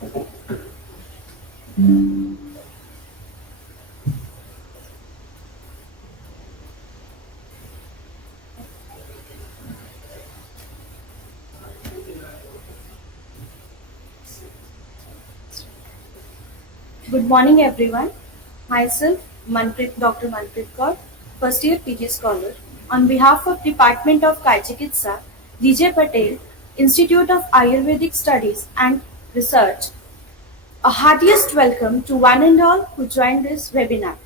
Good morning, everyone. Myself, Dr. Manpreet Kaur, first year PG scholar. On behalf of Department of Kayachikitsa, GJ Patel, Institute of Ayurvedic Studies and Research, a heartiest welcome to one and all who joined this webinar,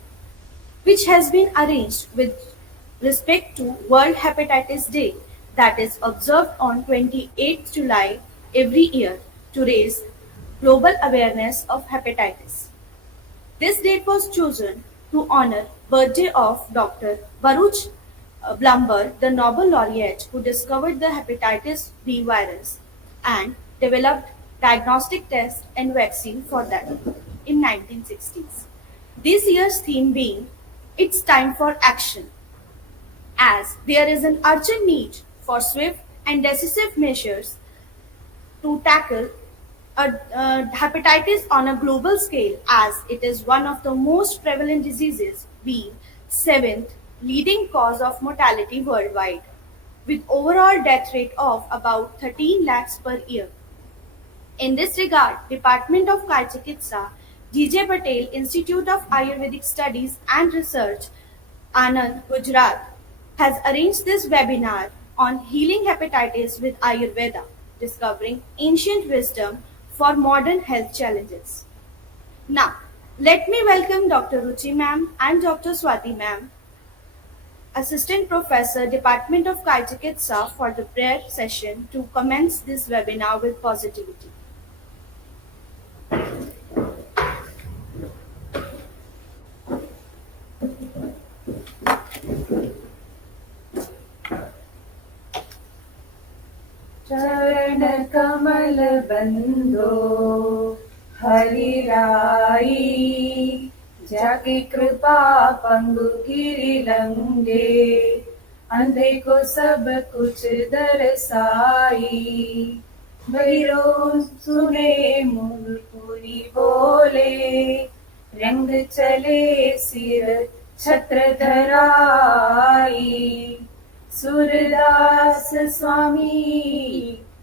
which has been arranged with respect to World Hepatitis Day that is observed on 28th July every year to raise global awareness of hepatitis. This date was chosen to honor birthday of Dr. Baruch Blumberg, the Nobel laureate who discovered the hepatitis B virus and developed diagnostic test and vaccine for that in 1960s. This year's theme being It's Time for Action, as there is an urgent need for swift and decisive measures to tackle hepatitis on a global scale, as it is one of the most prevalent diseases, being seventh leading cause of mortality worldwide, with overall death rate of about 13 lakhs per year. In this regard, Department of Kayachikitsa, GJ Patel Institute of Ayurvedic Studies and Research, Anand, Gujarat, has arranged this webinar on healing hepatitis with Ayurveda, discovering ancient wisdom for modern health challenges. Now, let me welcome Dr. Ruchi ma'am and Dr. Swati ma'am, Assistant Professor, Department of Kayachikitsa, for the prayer session to commence this webinar with positivity. चरण कमल बंदो हरिराई जाकी कृपा पंगु गिरि लंगे अंधे को सब कुछ दरसाई भैरो सुने मुरपुरी बोले रंग चले सिर छत्र धराई सूरदास स्वामी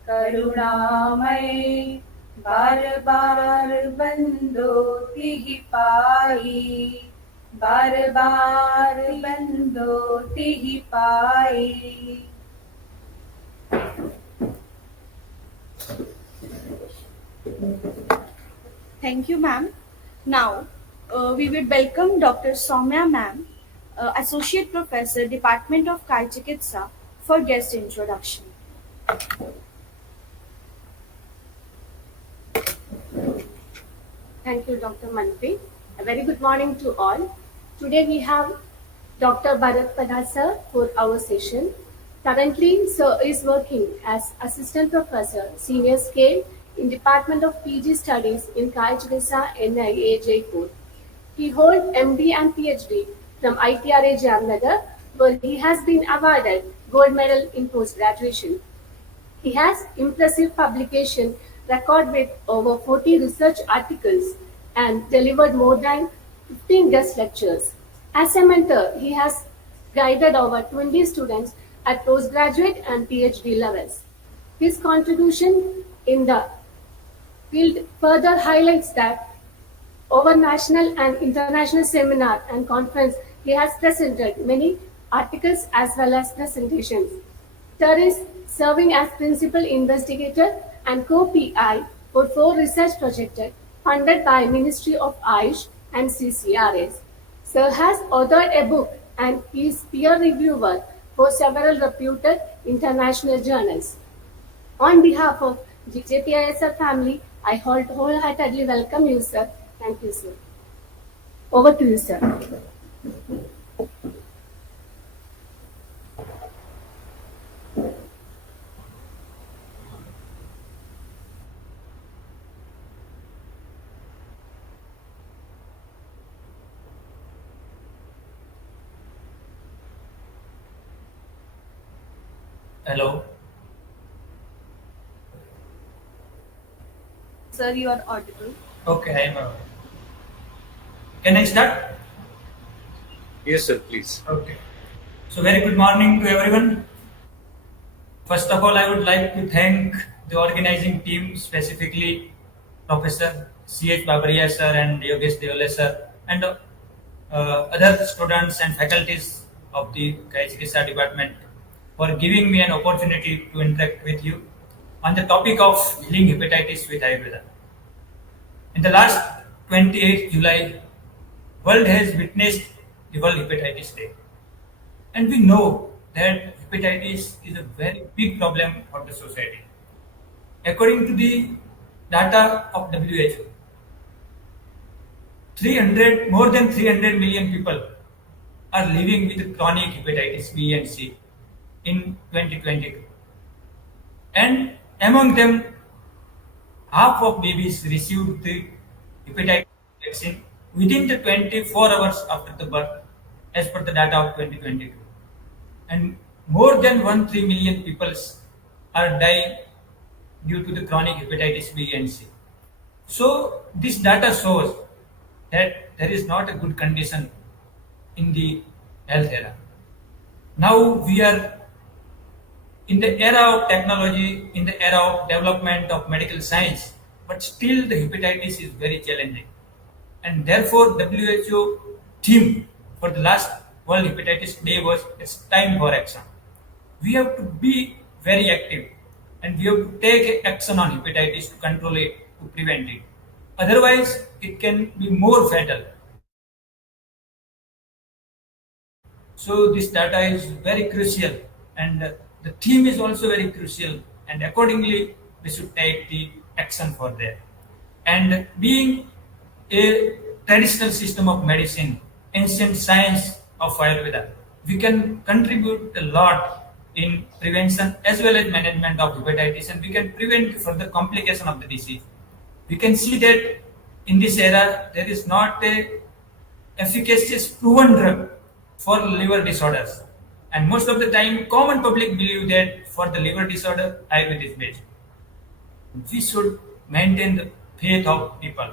करुणामय बार बार बंदो तिहि पाई बार बार बंदो तिहि पाई. Thank you, ma'am. Now, we will welcome Dr. Soumya ma'am, Associate Professor, Department of Kayachikitsa, for guest introduction. Thank you, Dr. Manpreet. A very good morning to all. Today we have Dr. Bharat Padhar sir for our session. Currently, sir is working as Assistant Professor, Senior Scale in Department of PG Studies in Kayachikitsa, NIA, Jaipur. He holds MD and PhD from ITRA Jamnagar, where he has been awarded gold medal in post-graduation. He has impressive publication record with over 40 research articles and delivered more than 15 guest lectures. As a mentor, he has guided over 20 students at postgraduate and PhD levels. His contribution in the field further highlights that over national and international seminar and conference, he has presented many articles as well as presentations. Sir is serving as principal investigator and co-PI for 4 research projects funded by Ministry of Ayush and CCRS. Sir has authored a book and is peer reviewer for several reputed international journals. On behalf of GJPIASR family, I wholeheartedly welcome you, sir. Thank you, sir. Over to you, sir. Hello. Sir, you are audible. Okay, I am audible. Can I start? Yes, sir, please. Okay. So, very good morning to everyone. First of all, I would like to thank the organizing team, specifically Professor C.H. Babaria sir and Yogesh Devale sir, and other students and faculties of the Kayachikitsa department for giving me an opportunity to interact with you on the topic of healing hepatitis with Ayurveda. In the last 28th July, world has witnessed the World Hepatitis Day. And we know that hepatitis is a very big problem for the society. According to the data of WHO, more than 300 million people are living with chronic hepatitis B and C in 2022. And among them, half of babies received the hepatitis vaccine within the 24 hours after the birth, as per the data of 2022. And more than 1.3 million people are dying due to the chronic hepatitis B and C. So this data shows that there is not a good condition in the health era. Now we are in the era of technology, in the era of development of medical science, but still the hepatitis is very challenging. And therefore WHO theme for the last World Hepatitis Day was it's time for action. We have to be very active and we have to take action on hepatitis to control it, to prevent it. Otherwise, it can be more fatal. So this data is very crucial and the theme is also very crucial, and accordingly we should take the action for that. And being a traditional system of medicine, ancient science of Ayurveda, we can contribute a lot in prevention as well as management of hepatitis, and we can prevent further complication of the disease. We can see that in this era there is not a efficacious proven drug for liver disorders, and most of the time common public believe that for the liver disorder Ayurveda is best. We should maintain the faith of people.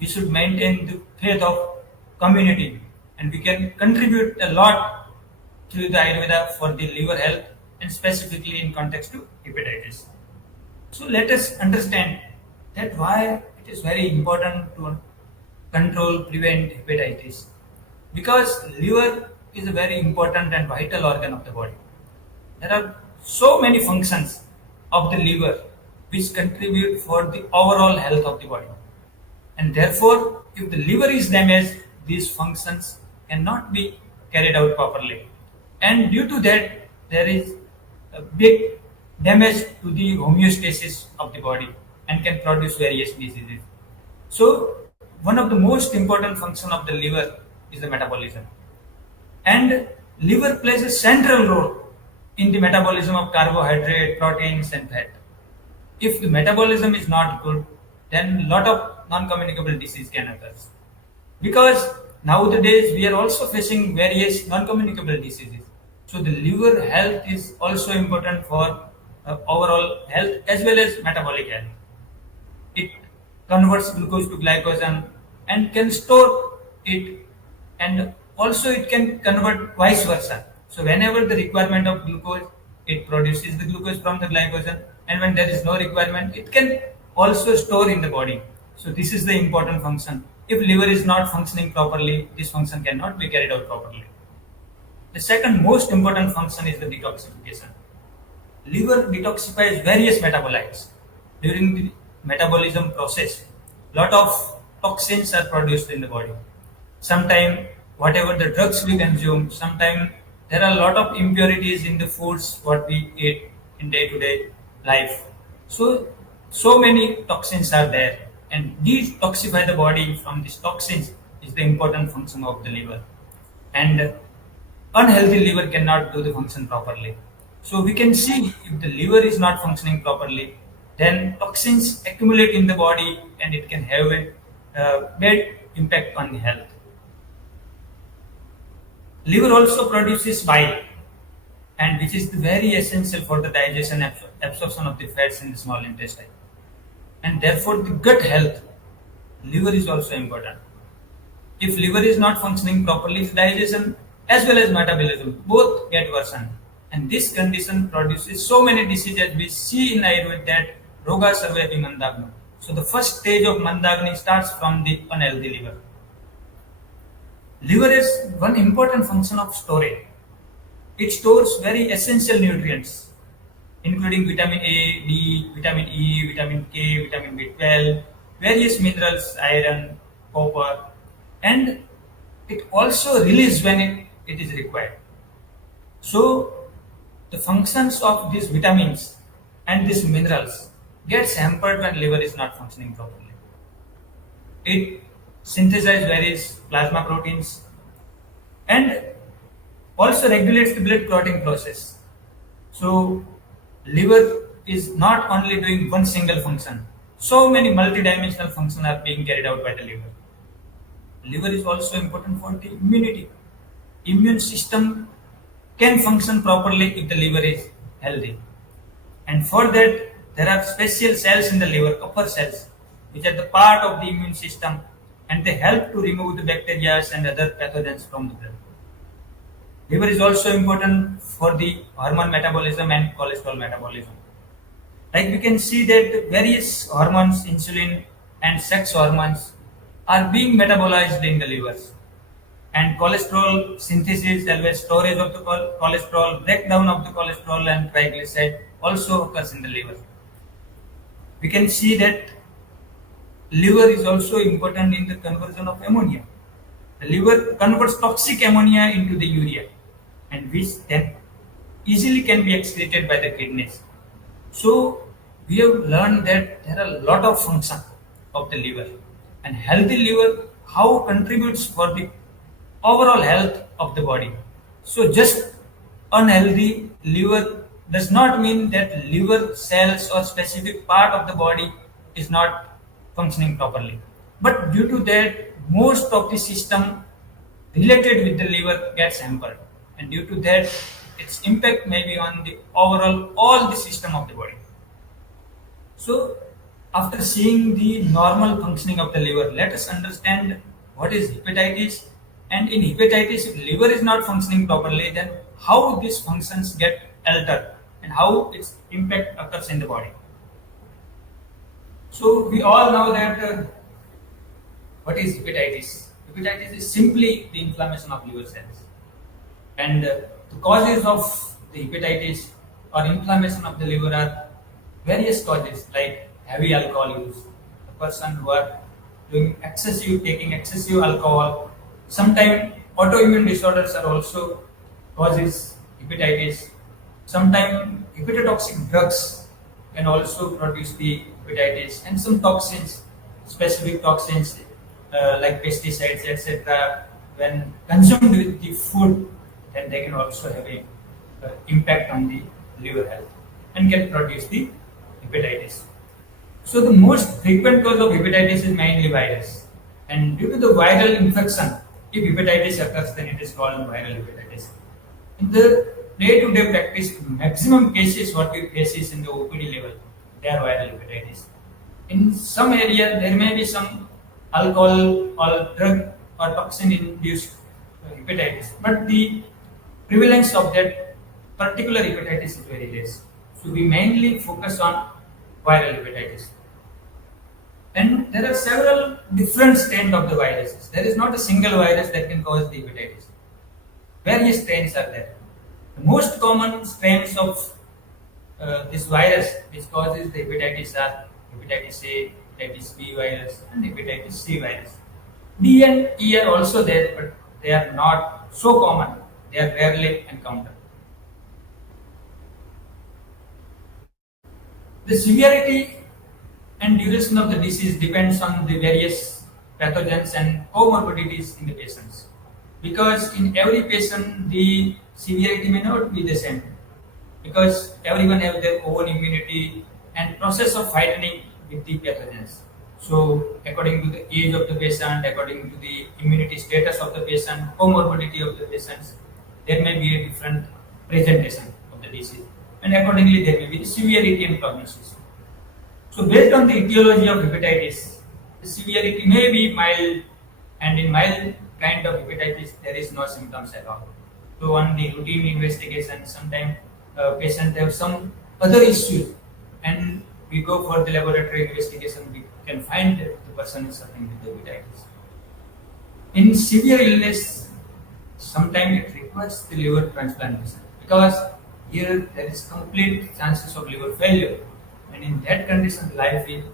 We should maintain the faith of community, and we can contribute a lot to the Ayurveda for the liver health and specifically in context to hepatitis. So let us understand that why it is very important to control, prevent hepatitis. Because liver is a very important and vital organ of the body. There are so many functions of the liver which contribute for the overall health of the body. And therefore, if the liver is damaged, these functions cannot be carried out properly. And due to that, there is a big damage to the homeostasis of the body and can produce various diseases. So, one of the most important functions of the liver is the metabolism. And liver plays a central role in the metabolism of carbohydrate, proteins and fat. If the metabolism is not good, then a lot of non-communicable disease can occur. Because nowadays we are also facing various non-communicable diseases. So the liver health is also important for overall health as well as metabolic health. It converts glucose to glycogen and can store it, and also it can convert vice versa. So whenever the requirement of glucose, it produces the glucose from the glycogen, and when there is no requirement, it can also store in the body. So this is the important function. If liver is not functioning properly, this function cannot be carried out properly. The second most important function is the detoxification. Liver detoxifies various metabolites. During the metabolism process, lot of toxins are produced in the body. Sometimes whatever the drugs we consume, sometimes there are a lot of impurities in the foods what we eat in day-to-day life. So many toxins are there, and detoxify the body from these toxins is the important function of the liver. And unhealthy liver cannot do the function properly. So we can see if the liver is not functioning properly, then toxins accumulate in the body and it can have a bad impact on the health. Liver also produces bile, and which is very essential for the digestion absorption of the fats in the small intestine. and therefore the gut health, liver is also important. If liver is not functioning properly, digestion as well as metabolism both get worsened. And this condition produces so many diseases we see in Ayurveda that roga sarvepi mandagna. So the first stage of mandagni starts from the unhealthy liver. Liver is one important function of storage. It stores very essential nutrients, including vitamin A, D, vitamin E, vitamin K, vitamin B12, various minerals, iron, copper, and it also releases when it is required. So the functions of these vitamins and these minerals gets hampered when liver is not functioning properly. It synthesizes various plasma proteins and also regulates the blood clotting process. So liver is not only doing one single function. So many multidimensional functions are being carried out by the liver. Liver is also important for the immunity. Immune system can function properly if the liver is healthy. And for that, there are special cells in the liver, upper cells, which are the part of the immune system, and they help to remove the bacteria and other pathogens from the blood. Liver is also important for the hormone metabolism and cholesterol metabolism. Like we can see that various hormones, insulin and sex hormones, are being metabolized in the livers. And cholesterol synthesis, always storage of the cholesterol, breakdown of the cholesterol and triglyceride also occurs in the liver. We can see that liver is also important in the conversion of ammonia. The liver converts toxic ammonia into the urea, and which then easily can be excreted by the kidneys. So we have learned that there are a lot of functions of the liver, and healthy liver how contributes for the overall health of the body. So just unhealthy liver does not mean that liver cells or specific part of the body is not functioning properly. But due to that, most of the system related with the liver gets hampered, and due to that, its impact may be on the overall all the system of the body. So after seeing the normal functioning of the liver, let us understand what is hepatitis, and in hepatitis, if liver is not functioning properly, then how these functions get altered and how its impact occurs in the body. So we all know that what is hepatitis? Hepatitis is simply the inflammation of liver cells, and the causes of the hepatitis or inflammation of the liver are various causes like heavy alcohol use, the person who are taking excessive alcohol. Sometimes autoimmune disorders are also causes hepatitis. Sometimes hepatotoxic drugs can also produce the hepatitis, and some toxins, specific toxins like pesticides, etc., when consumed with the food, then they can also have a impact on the liver health and can produce the hepatitis. So the most frequent cause of hepatitis is mainly virus, and due to the viral infection, if hepatitis occurs, then it is called viral hepatitis. In the day-to-day practice, maximum cases what we face is in the OPD level, they are viral hepatitis. In some area, there may be some alcohol or drug or toxin-induced hepatitis, but the prevalence of that particular hepatitis is very less. So we mainly focus on viral hepatitis. And there are several different strains of the viruses. There is not a single virus that can cause the hepatitis. Various strains are there. The most common strains of this virus which causes the hepatitis are hepatitis A, hepatitis B virus, and hepatitis C virus. D and E are also there, but they are not so common. They are rarely encountered. The severity and duration of the disease depends on the various pathogens and comorbidities in the patients. Because in every patient, the severity may not be the same. Because everyone has their own immunity and process of fighting with the pathogens. So, according to the age of the patient, according to the immunity status of the patient, comorbidity of the patients, there may be a different presentation of the disease. And accordingly, there may be the severity and prognosis. So based on the etiology of hepatitis, the severity may be mild, and in mild kind of hepatitis there is no symptoms at all. So on the routine investigation, sometimes patient have some other issues, and we go for the laboratory investigation. We can find that the person is suffering with hepatitis. In severe illness, sometimes it requires the liver transplantation because here there is complete chances of liver failure, and in that condition, life is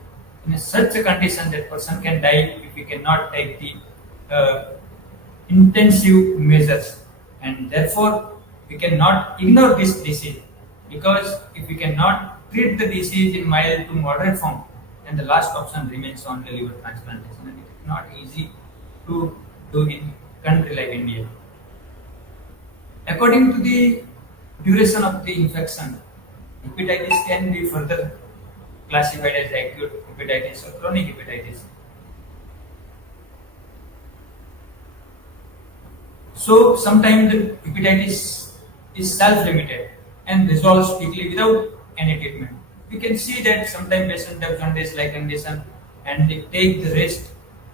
in such a condition that person can die if we cannot take the intensive measures, and therefore we cannot ignore this disease, because if we cannot treat the disease in mild to moderate form, then the last option remains only liver transplantation, and it is not easy to do in country like India. According to the duration of the infection, hepatitis can be further classified as acute hepatitis or chronic hepatitis. So sometimes the hepatitis is self-limited and resolves quickly without any treatment. We can see that sometimes patients have jaundice-like condition and they take the rest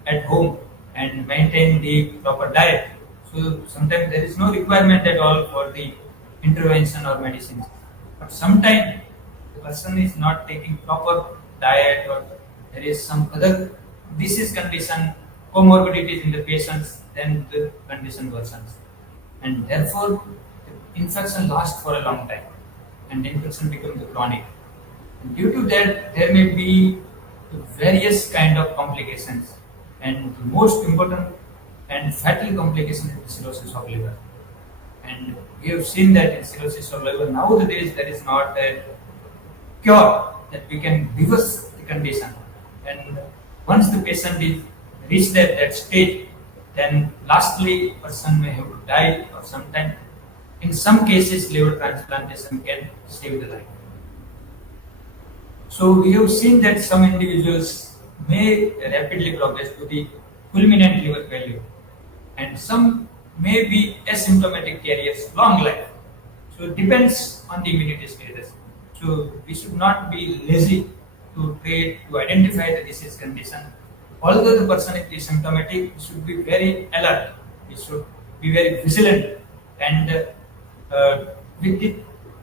at home and maintain the proper diet. So sometimes there is no requirement at all for the intervention or medicines. But sometimes the person is not taking proper diet, or there is some other disease condition, comorbidities in the patients, then the condition worsens. And therefore, the infection lasts for a long time and the infection becomes chronic. And due to that, there may be various kind of complications, and the most important and fatal complication is the cirrhosis of liver. And we have seen that in cirrhosis of liver nowadays there is not a cure that we can reverse the condition. And once the patient is reached at that stage, then lastly person may have to die, or sometimes in some cases liver transplantation can save the life. So we have seen that some individuals may rapidly progress to the fulminant liver failure, and some may be asymptomatic carriers long life. So it depends on the immunity status. So we should not be lazy to identify the disease condition. Although the person is asymptomatic, we should be very alert. We should be very vigilant, and with the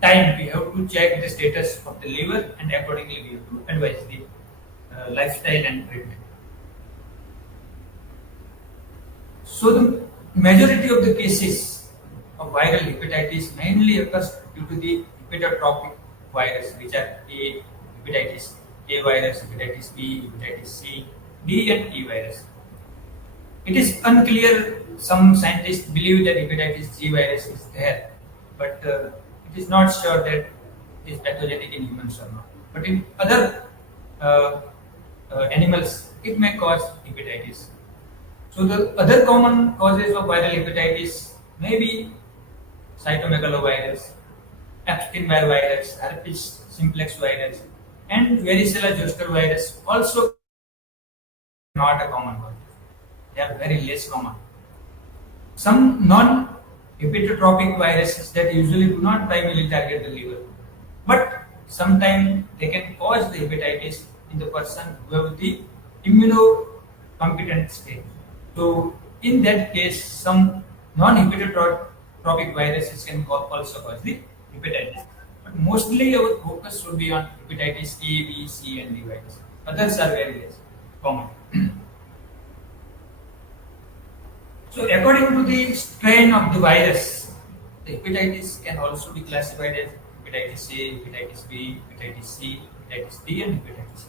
time we have to check the status of the liver, and accordingly we have to advise the lifestyle and treatment. So the majority of the cases of viral hepatitis mainly occurs due to the hepatotropic virus, which are hepatitis A virus, hepatitis B, hepatitis C, D and E virus. It is unclear. Some scientists believe that hepatitis G virus is there, but it is not sure that it is pathogenic in humans or not. But in other animals, it may cause hepatitis. So the other common causes of viral hepatitis may be cytomegalovirus, Epstein-Barr virus, herpes simplex virus, and varicella zoster virus also not a common cause. They are very less common. Some non-hepatotropic viruses that usually do not primarily target the liver, but sometimes they can cause the hepatitis in the person who have the immunocompetent state. So in that case, some non-hepatotropic viruses can also cause the hepatitis. But mostly our focus should be on hepatitis A, B, C and D virus. Others are very less common. So according to the strain of the virus, the hepatitis can also be classified as hepatitis A, hepatitis B, hepatitis C, hepatitis D and hepatitis C.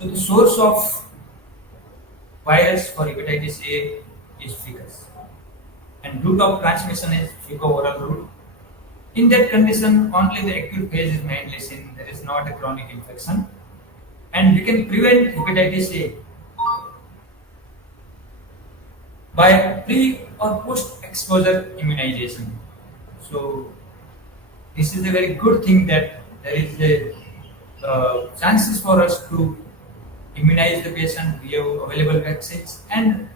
So the source of virus for hepatitis A is ficus, and route of transmission is fecal-oral route. In that condition, only the acute phase is mainly seen. There is not a chronic infection, and we can prevent hepatitis A by pre or post exposure immunization. So this is a very good thing that there is a chances for us to immunize the patient. We have available vaccines, and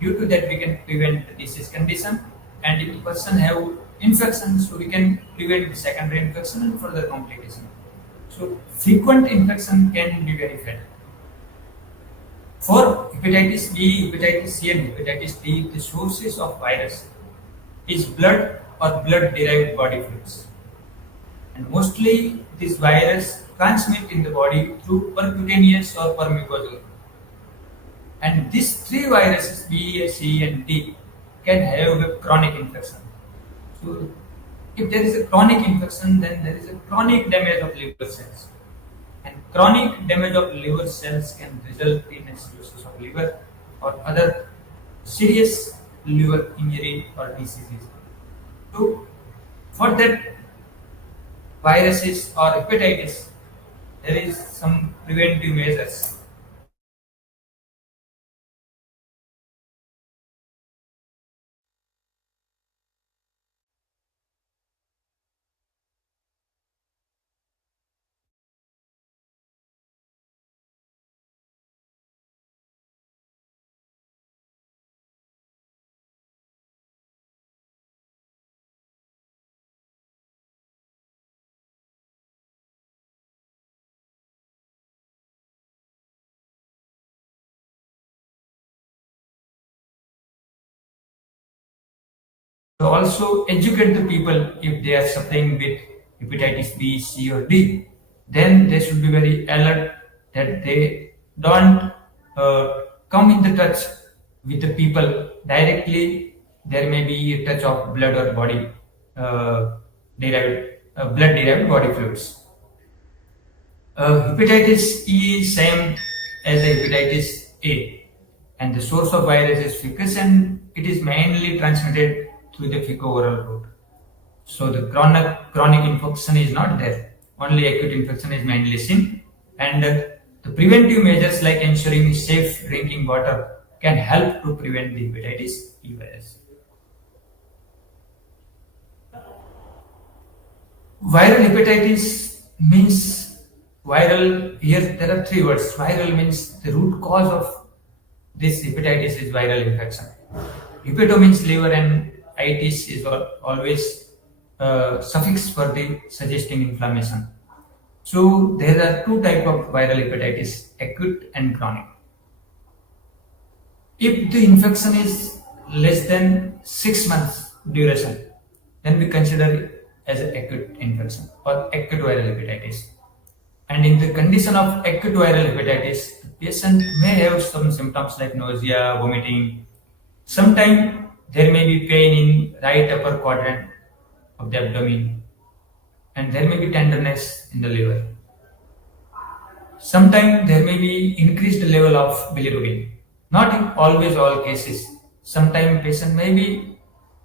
due to that we can prevent the disease condition, and if the person have infection, so we can prevent the secondary infection and further complication. So frequent infection can be very fatal. For hepatitis B, hepatitis C, and hepatitis D, the sources of virus is blood or blood-derived body fluids. And mostly this virus transmit in the body through percutaneous or permucosal. And these three viruses, B, C, and D, can have a chronic infection. So if there is a chronic infection, then there is a chronic damage of liver cells. And chronic damage of liver cells can result in cirrhosis of liver or other serious liver injury or diseases. So for that viruses or hepatitis, there is some preventive measures. Also educate the people if they are suffering with hepatitis B, C, or D. Then they should be very alert that they don't come in the touch with the people directly. There may be a touch of blood or body blood derived body fluids. Hepatitis E is same as the hepatitis A, and the source of virus is ficus, and it is mainly transmitted through the fecal-oral route. So the chronic infection is not there. Only acute infection is mainly seen, and the preventive measures like ensuring safe drinking water can help to prevent the hepatitis E virus. Viral hepatitis means viral. Here there are three words. Viral means the root cause of this hepatitis is viral infection. Hepato means liver, and itis is always suffix for the suggesting inflammation. So there are two types of viral hepatitis, acute and chronic. If the infection is less than 6 months duration, then we consider it as an acute infection or acute viral hepatitis. And in the condition of acute viral hepatitis, the patient may have some symptoms like nausea, vomiting. Sometimes there may be pain in right upper quadrant of the abdomen, and there may be tenderness in the liver. Sometimes there may be increased level of bilirubin. Not in always all cases. Sometimes patient may be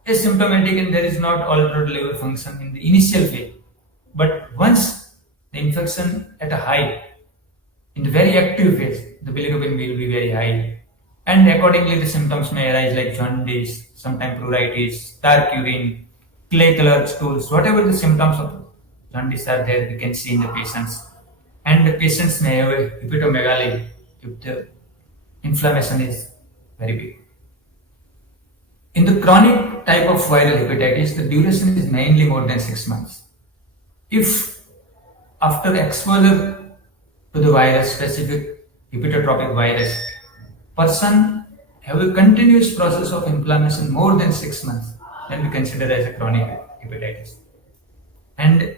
asymptomatic and there is not altered liver function in the initial phase. But once the infection at a high, in the very active phase, the bilirubin will be very high, and accordingly the symptoms may arise like jaundice, sometimes pruritus, dark urine, clay colored stools. Whatever the symptoms of jaundice are there, we can see in the patients. And the patients may have a hepatomegaly if the inflammation is very big. In the chronic type of viral hepatitis, the duration is mainly more than 6 months. If after exposure to the virus, specific hepatotropic virus, person have a continuous process of inflammation more than 6 months, then we consider as a chronic hepatitis. And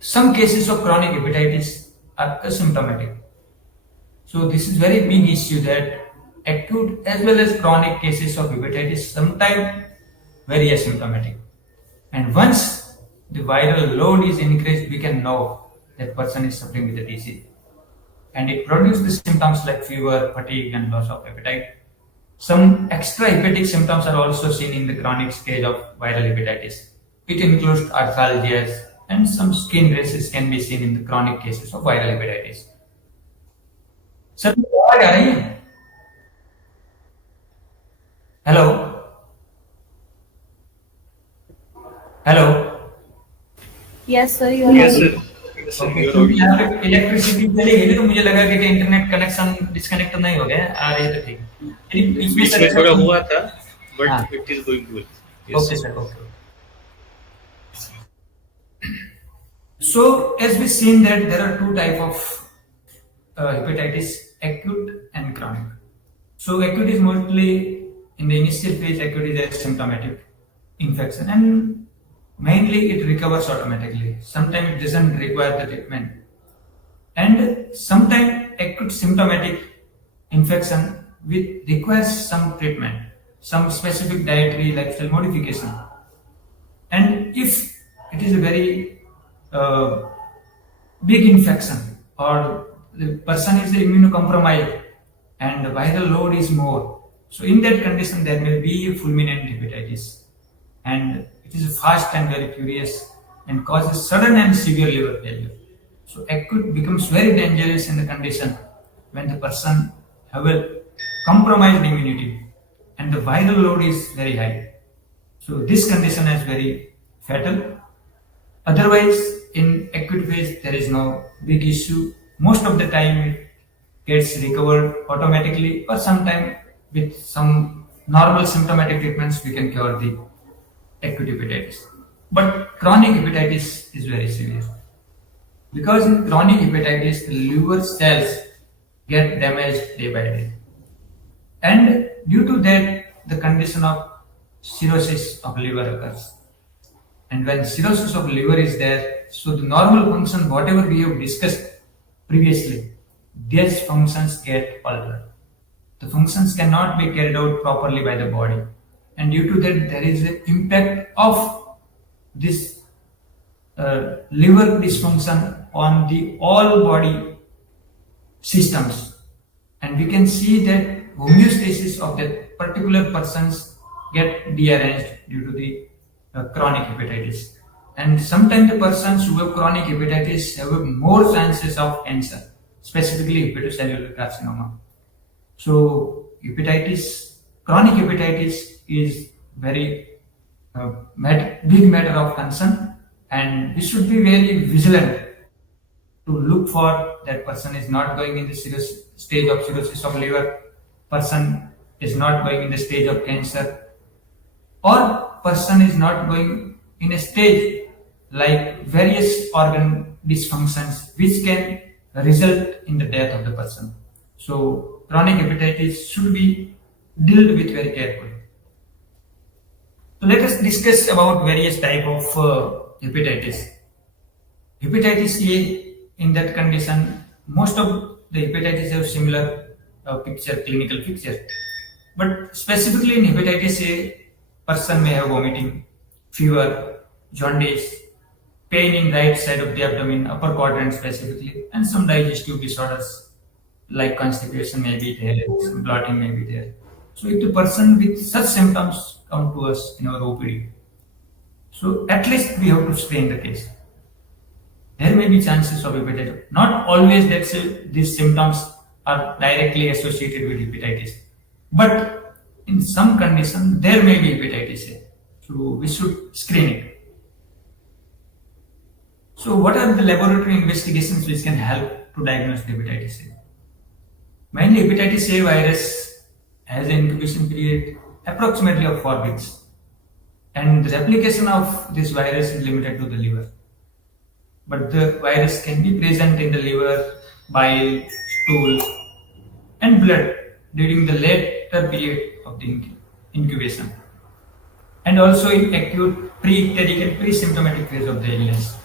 some cases of chronic hepatitis are asymptomatic. So this is very big issue that acute as well as chronic cases of hepatitis sometimes very asymptomatic. And once the viral load is increased, we can know that person is suffering with the disease. And it produces the symptoms like fever, fatigue, and loss of appetite. Some extra hepatic symptoms are also seen in the chronic stage of viral hepatitis. It includes arthralgias, and some skin rashes can be seen in the chronic cases of viral hepatitis. Sir, आवाज आ रही है? Hello? Hello? Yes, sir, you are Yes, audible. sir. Yes, sir. Okay. You're तो audible. यहाँ पे electricity चली गई थी तो मुझे लगा कि इंटरनेट कनेक्शन डिस्कनेक्ट नहीं हो गया, आ रही है तो ठीक है। लेकिन बीच में बीच में थोड़ा हुआ था, हाँ। but it is going good. Okay sir, okay. So as we've seen that there are two types of hepatitis, acute and chronic. So acute is mostly in the initial phase, acute is asymptomatic infection and mainly it recovers automatically. Sometimes it doesn't require the treatment. And sometimes acute symptomatic infection which requires some treatment, some specific dietary lifestyle modification. And if it is a very big infection or the person is immunocompromised and the viral load is more, so in that condition there may be fulminant hepatitis and it is fast and very furious and causes sudden and severe liver failure. So acute becomes very dangerous in the condition when the person have a compromised immunity and the viral load is very high. So this condition is very fatal. Otherwise, in acute phase, there is no big issue. Most of the time, it gets recovered automatically, or sometimes with some normal symptomatic treatments, we can cure the acute hepatitis. But chronic hepatitis is very severe because in chronic hepatitis, the liver cells get damaged day by day, and due to that, the condition of cirrhosis of liver occurs. And when cirrhosis of liver is there, so the normal function, whatever we have discussed previously, these functions get altered. The functions cannot be carried out properly by the body. And due to that, there is an impact of this liver dysfunction on the all body systems. And we can see that homeostasis of that particular persons get dearranged due to the chronic hepatitis. And sometimes the persons who have chronic hepatitis have more chances of cancer, specifically hepatocellular carcinoma. So chronic hepatitis is very big matter of concern, and we should be very vigilant to look for that person is not going in the stage of cirrhosis of liver, person is not going in the stage of cancer, or person is not going in a stage like various organ dysfunctions which can result in the death of the person. So chronic hepatitis should be dealt with very carefully. So let us discuss about various type of hepatitis. Hepatitis A, in that condition, most of the hepatitis have similar clinical picture. But specifically in hepatitis A, person may have vomiting, fever, jaundice, pain in right side of the abdomen, upper quadrant specifically, and some digestive disorders like constipation may be there, some bloating may be there. So if the person with such symptoms come to us in our OPD, so at least we have to screen the case. There may be chances of hepatitis. Not always that these symptoms are directly associated with hepatitis, but in some condition there may be hepatitis A. So we should screen it. So what are the laboratory investigations which can help to diagnose the hepatitis A? Mainly hepatitis A virus has an incubation period approximately of 4 weeks, and the replication of this virus is limited to the liver. But the virus can be present in the liver, bile, stool, and blood during the later period of the incubation, and also in acute, pre-ectatic and pre-symptomatic phase of the illness.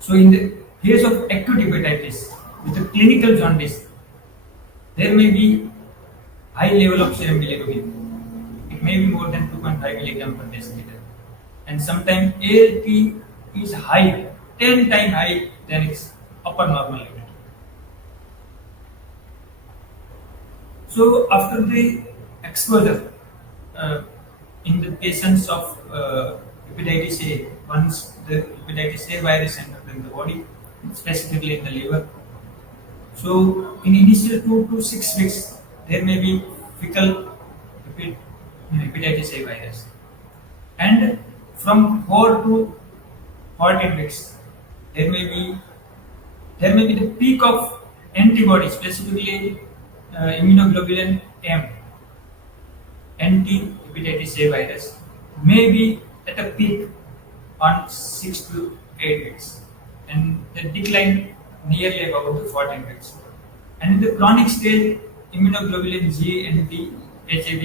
So in the case of acute hepatitis with a clinical jaundice, there may be high level of serum bilirubin. It may be more than 2.5 milligram per deciliter, and sometimes ALT is high, 10 times high than its upper normal limit. So after the exposure in the patients of hepatitis A, once the hepatitis A virus enters in the body, specifically in the liver, so in initial 2 to 6 weeks, there may be fecal hepatitis A virus, and from 4 to 14 weeks, there may be the peak of antibodies, specifically immunoglobulin M, anti-hepatitis A virus, may be at a peak on 6 to 8 weeks. and they decline nearly about the 14 weeks. And in the chronic stage, immunoglobulin G and T HAV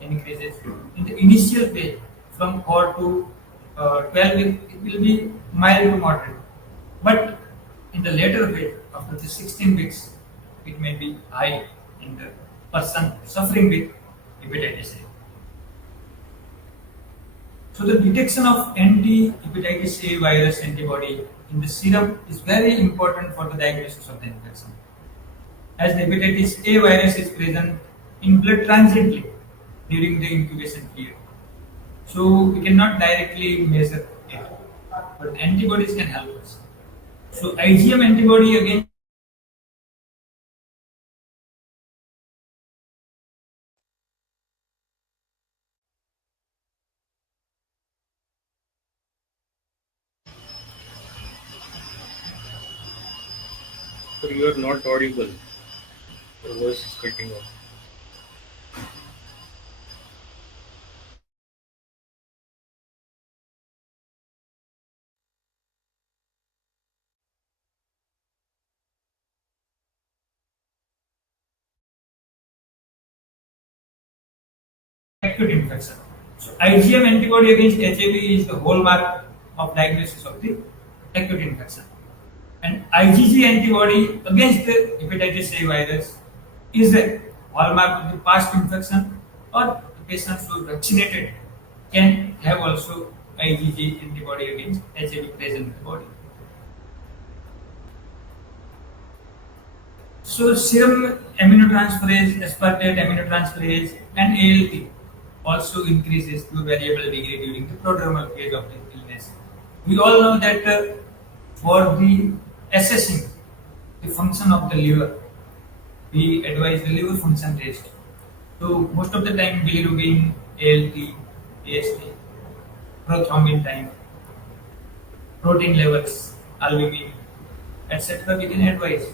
increases. In the initial phase, from 4 to 12 weeks, it will be mild to moderate. But in the later phase, after the 16 weeks, it may be high in the person suffering with hepatitis A. So the detection of anti-hepatitis A virus antibody in the serum is very important for the diagnosis of the infection, as the hepatitis A virus is present in blood transiently during the incubation period. So we cannot directly measure it, but antibodies can help us. So IgM antibody again. So you are not audible. Your voice is cutting off. Acute infection. So IgM antibody against HIV is the hallmark of diagnosis of the acute infection. And IgG antibody against the hepatitis A virus is a hallmark of the past infection, or the patients who are vaccinated can have also IgG antibody against HIV present in the body. So serum aminotransferase, aspartate aminotransferase, and ALT also increases to a variable degree during the prodromal phase of the illness. We all know that for the assessing the function of the liver, we advise the liver function test. So most of the time, bilirubin, ALT, AST, prothrombin time, protein levels, albumin, etc. we can advise,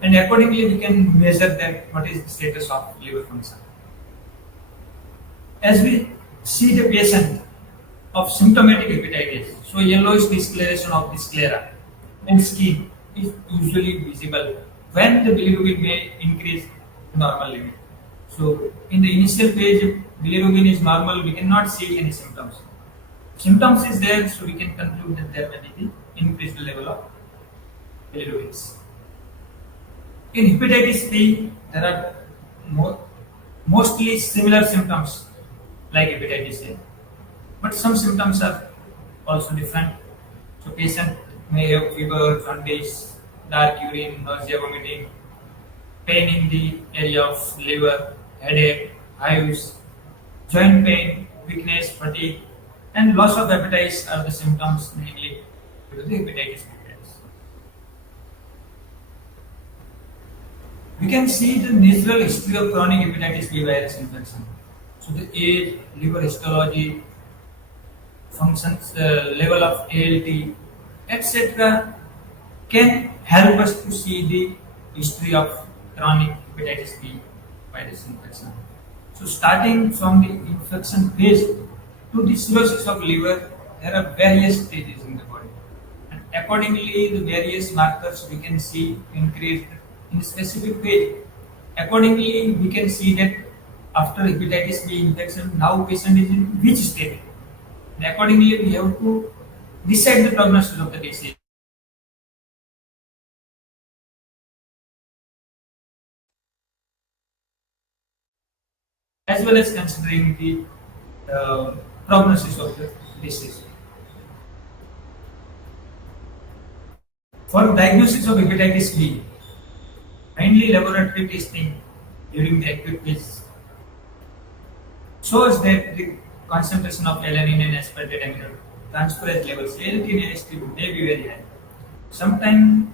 and accordingly we can measure that what is the status of liver function. As we see the patient of symptomatic hepatitis, so yellowish discoloration of the sclera and skin is usually visible when the bilirubin may increase to normal limit. So in the initial phase, if bilirubin is normal, we cannot see any symptoms. Symptoms is there, so we can conclude that there may be the increased level of bilirubins. In hepatitis B, there are mostly similar symptoms like hepatitis A, but some symptoms are also different. So patient may have fever, jaundice, dark urine, nausea, vomiting, pain in the area of liver, headache, hives, joint pain, weakness, fatigue, and loss of appetite are the symptoms mainly due to the hepatitis B virus. We can see the natural history of chronic hepatitis B virus infection. So the age, liver histology, functions, level of ALT, etc. can help us to see the history of chronic hepatitis B virus infection. So starting from the infection phase to the cirrhosis of liver, there are various stages in the body, and accordingly the various markers we can see increased in a specific phase. Accordingly, we can see that after hepatitis B infection, now patient is in which state, and accordingly we have to decide the prognosis of the disease. As well as considering the prognosis of the disease. For diagnosis of hepatitis B, mainly laboratory testing during the acute phase shows that the concentration of alanine and aspartate aminotransferase levels, ALT and AST, may be very high. Sometimes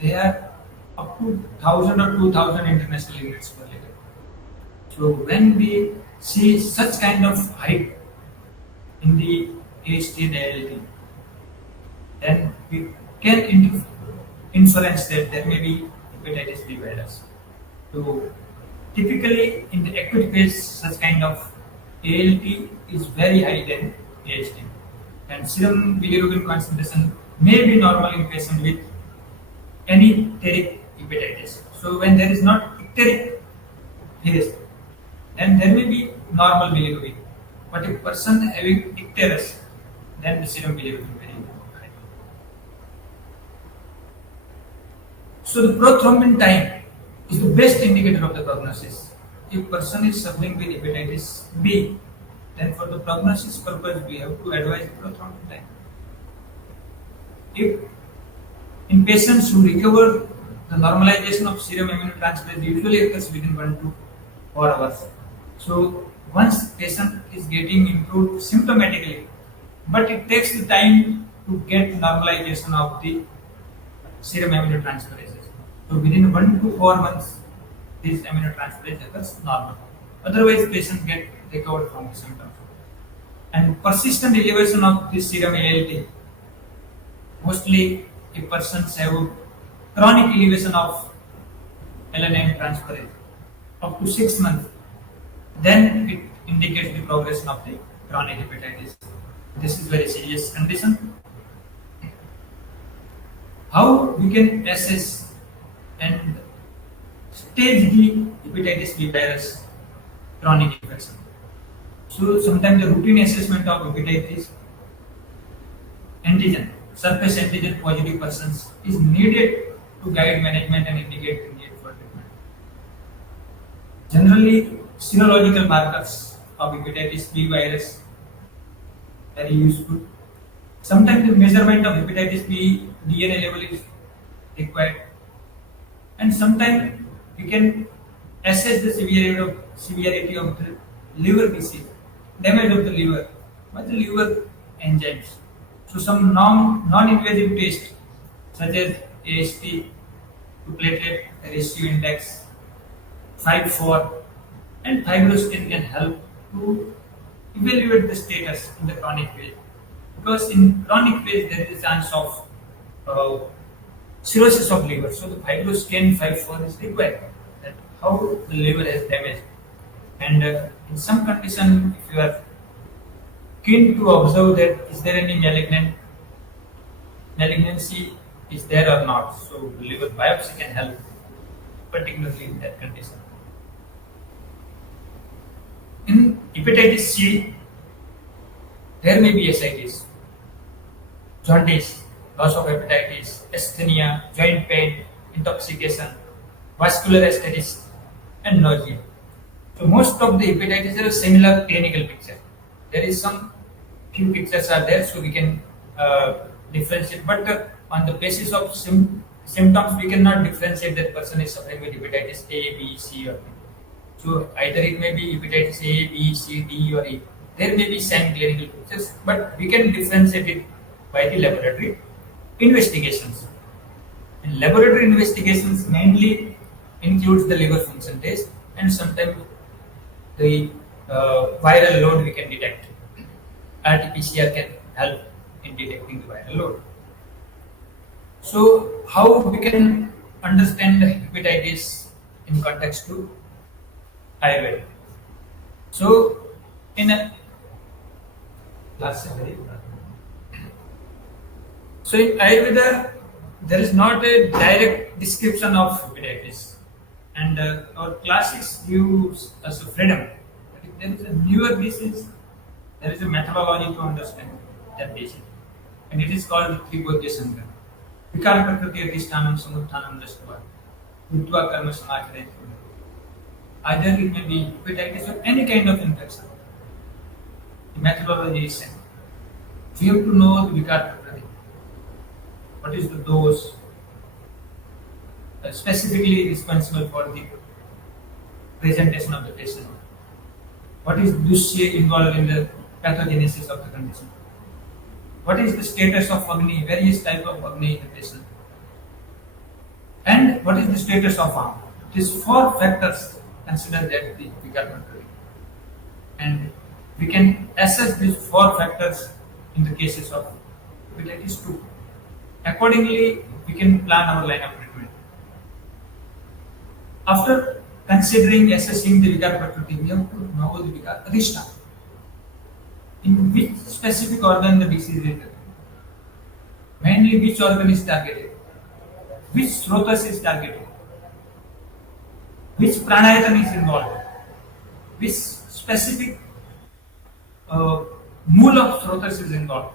they are up to 1000 or 2000 international units per liter. So when we see such kind of hike in the AST and ALT, then we can inference that there may be hepatitis B virus. So typically in the acute phase, such kind of ALT is very high than AST, and serum bilirubin concentration may be normal in patient with enteric hepatitis. So when there is not icteric virus, then there may be normal bilirubin. But if person having icterus, then the serum bilirubin will be very high. So the prothrombin time is the best indicator of the prognosis. If person is suffering with hepatitis B, then for the prognosis purpose we have to advise prothrombin time. If in patients who recover, the normalization of serum aminotransferase usually occurs within 1 to 4 hours. So once patient is getting improved symptomatically, but it takes the time to get normalization of the serum aminotransferases. So within 1 to 4 months, this aminotransferase occurs normal. Otherwise, patient get recovered from the symptoms. And persistent elevation of this serum ALT, mostly if persons have chronic elevation of alanine transferase up to 6 months, then it indicates the progression of the chronic hepatitis. This is very serious condition. How we can assess and stage the hepatitis B virus chronic infection? So sometimes the routine assessment of hepatitis antigen, surface antigen positive persons is needed to guide management and indicate the need for treatment. Generally, serological markers of hepatitis B virus very useful. Sometimes the measurement of hepatitis B DNA level is required, and sometimes we can assess the severity of the liver disease, damage of the liver by the liver enzymes. So some non-invasive tests such as AST to platelet ratio index 5-4 and fibroscan can help to evaluate the status in the chronic phase. Because in chronic phase there is a chance of cirrhosis of liver. So the fibroscan 5-4 is required. That how the liver has damaged. And in some condition, if you are keen to observe that is there any malignancy is there or not. So liver biopsy can help, particularly in that condition. In hepatitis C, there may be ascites, jaundice, loss of hepatitis, asthenia, joint pain, intoxication, vascular ascites, and nausea. So most of the hepatitis have a similar clinical picture. There is some few pictures are there, so we can differentiate. But on the basis of symptoms, we cannot differentiate that person is suffering with hepatitis A, B, C, or D. So either it may be hepatitis A, B, C, D, or E. There may be same clinical pictures, but we can differentiate it by the laboratory investigations. And laboratory investigations mainly includes the liver function test, and sometimes the viral load we can detect. RT-PCR can help in detecting the viral load. So how we can understand hepatitis in context to Ayurveda? So in a so in Ayurveda there is not a direct description of hepatitis, and our classics gives us a freedom. If there is a newer disease, there is a methodology to understand that disease, and it is called Tribodhya Sangra. Vikar prakriti adhishtanam samuthanam dashtva utva karma samachare. Either it may be hepatitis or any kind of infection. The methodology is same. We have to know the vikar prakriti. What is the dose specifically responsible for the presentation of the patient? What is dusya involved in the pathogenesis of the condition? What is the status of Agni, various types of Agni in the patient? And what is the status of arm? These 4 factors consider that the vikar prakriti. And we can assess these 4 factors in the cases of hepatitis 2. Accordingly, we can plan our line of treatment. After considering assessing the vikar prakriti, we have to know the vikar adhishthana. In which specific organ the disease is occurring. mainly which organ is targeted, which srotas is targeted, which pranayatan is involved, which specific uh, mool of srotas is involved.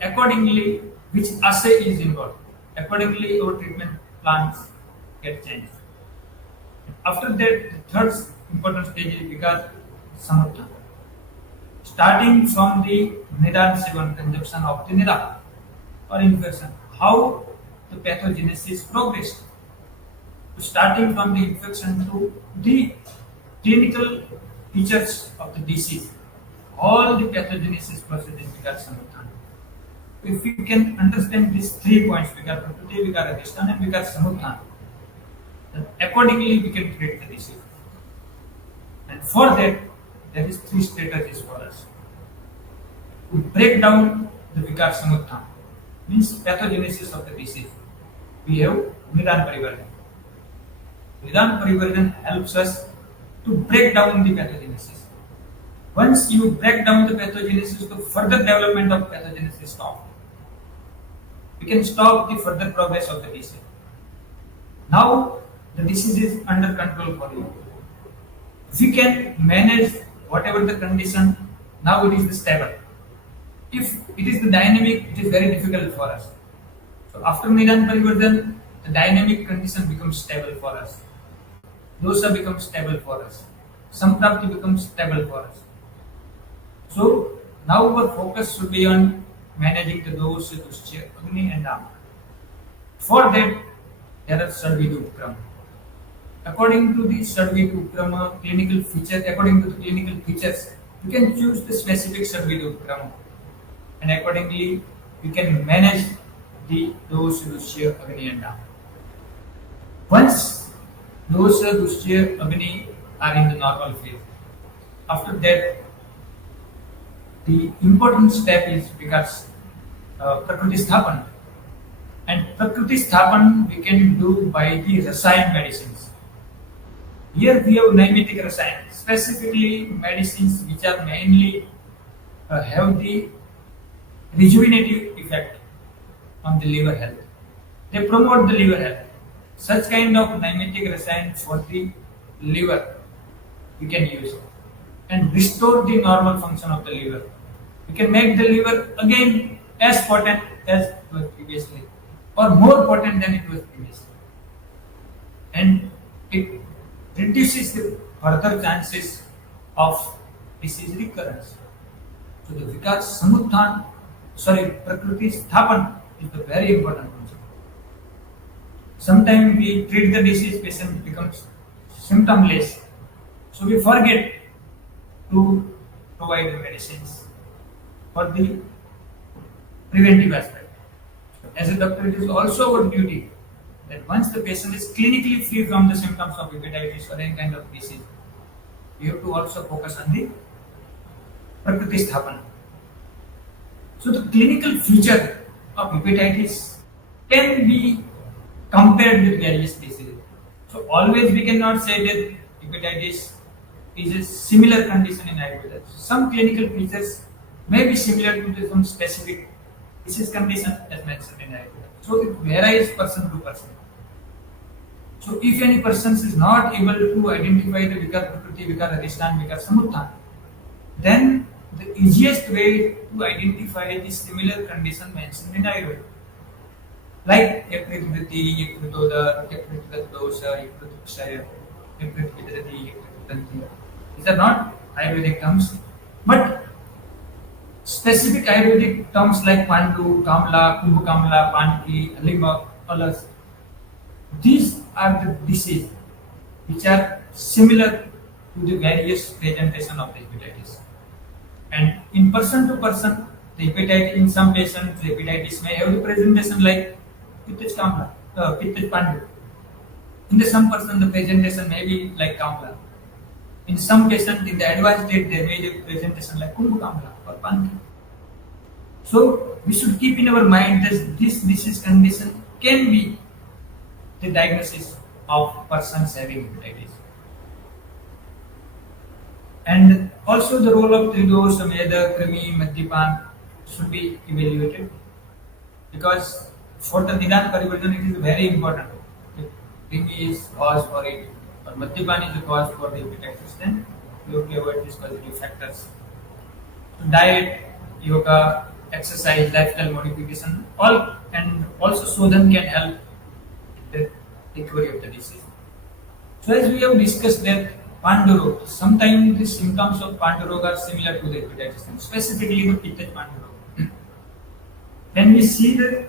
Accordingly, which assay is involved. Accordingly, our treatment plans get changed. After that, the third important stage is Vikar Samutha. Starting from the Nidan Sevan consumption of the Nida or infection, how the pathogenesis progressed. Starting from the infection to the clinical features of the disease, all the pathogenesis process is Vikar Samutha. If we can understand these 3 points, Vikar Prakriti, Vikar Adhishthana, and Vikar Samutha, then accordingly we can treat the disease. And for that, there is 3 strategies for us. To break down the Vikar Samutha, means pathogenesis of the disease, we have Nidan Parivarjan. Nidan Parivarjan helps us to break down the pathogenesis. Once you break down the pathogenesis, the further development of pathogenesis stops. We can stop the further progress of the disease. Now the disease is under control for you. We can manage whatever the condition. Now it is the stable. If it is the dynamic, it is very difficult for us. So after Nidan Parivarjan, the dynamic condition becomes stable for us. Dosa becomes stable for us. Samprapti becomes stable for us. So now our focus should be on managing the dosha, duscha, agni and ama. For that, there are Sarvidu Upkrama. According to the Sarvidu Upkrama clinical features, according to the clinical features, you can choose the specific Sarvidu Upkrama. And accordingly, we can manage the dosha, duscha, agni and ama. Once dosha, duscha, agni are in the normal phase, after that, the important step is because Prakriti Sthapan. And Prakriti Sthapan we can do by the Rasayan medicines. Here we have Naimitic Rasayan, specifically medicines which are mainly have the rejuvenative effect on the liver health. They promote the liver health. Such kind of Naimitic Rasayan for the liver we can use and restore the normal function of the liver. We can make the liver again as potent as it was previously or more potent than it was previously. And it reduces the further chances of disease recurrence. So the Vikar Samuthan, Prakriti Sthapan is the very important concept. Sometimes we treat the disease, patient becomes symptomless. So we forget to provide the medicines for the preventive aspect. As a doctor, it is also our duty that once the patient is clinically free from the symptoms of hepatitis or any kind of disease, we have to also focus on the Prakriti Sthapan. So the clinical feature of hepatitis can be compared with various diseases. So always we cannot say that hepatitis is a similar condition in Ayurveda. Some clinical features may be similar to some specific disease condition as mentioned in Ayurveda. So it varies person to person. So if any person is not able to identify the Vikar Prakriti, Vikar Adhishthana, Vikar Samuthan, then the easiest way to identify the similar condition mentioned in Ayurveda, like Yakrit Vriti, Yakritoda, Yakrit Dosha, Yakrit Kshaya, Yakrit Vidrati, Yakrit Tanti. These are not Ayurvedic terms, but specific Ayurvedic terms like Pandu, Kamla, Kumbh Kamla, Panki, Alima, Alas. These are the diseases which are similar to the various presentation of the hepatitis. And in person to person, the hepatitis in some patients, the hepatitis may have the presentation like Pittich Kamla, Pittich Pandu. In some person, the presentation may be like Kamla. In some patients, in the advanced state, there may be a presentation like Kumbh Kamla or Panki. So we should keep in our mind that this disease condition can be the diagnosis of persons having hepatitis. And also the role of Tridosh, Sameda, Krimi, Madhyapan should be evaluated. because for the Nidan Parivartan it is very important. If Drinking is cause for it, or Madhyapan is the cause for the hepatitis, then you have to avoid these causative factors. So diet, yoga, exercise, lifestyle modification, all and also Sodhan can help the recovery of the disease. So as we have discussed that Pandurog, sometimes the symptoms of Pandurog are similar to the hepatitis, and specifically the Pitta Pandurog. When we see the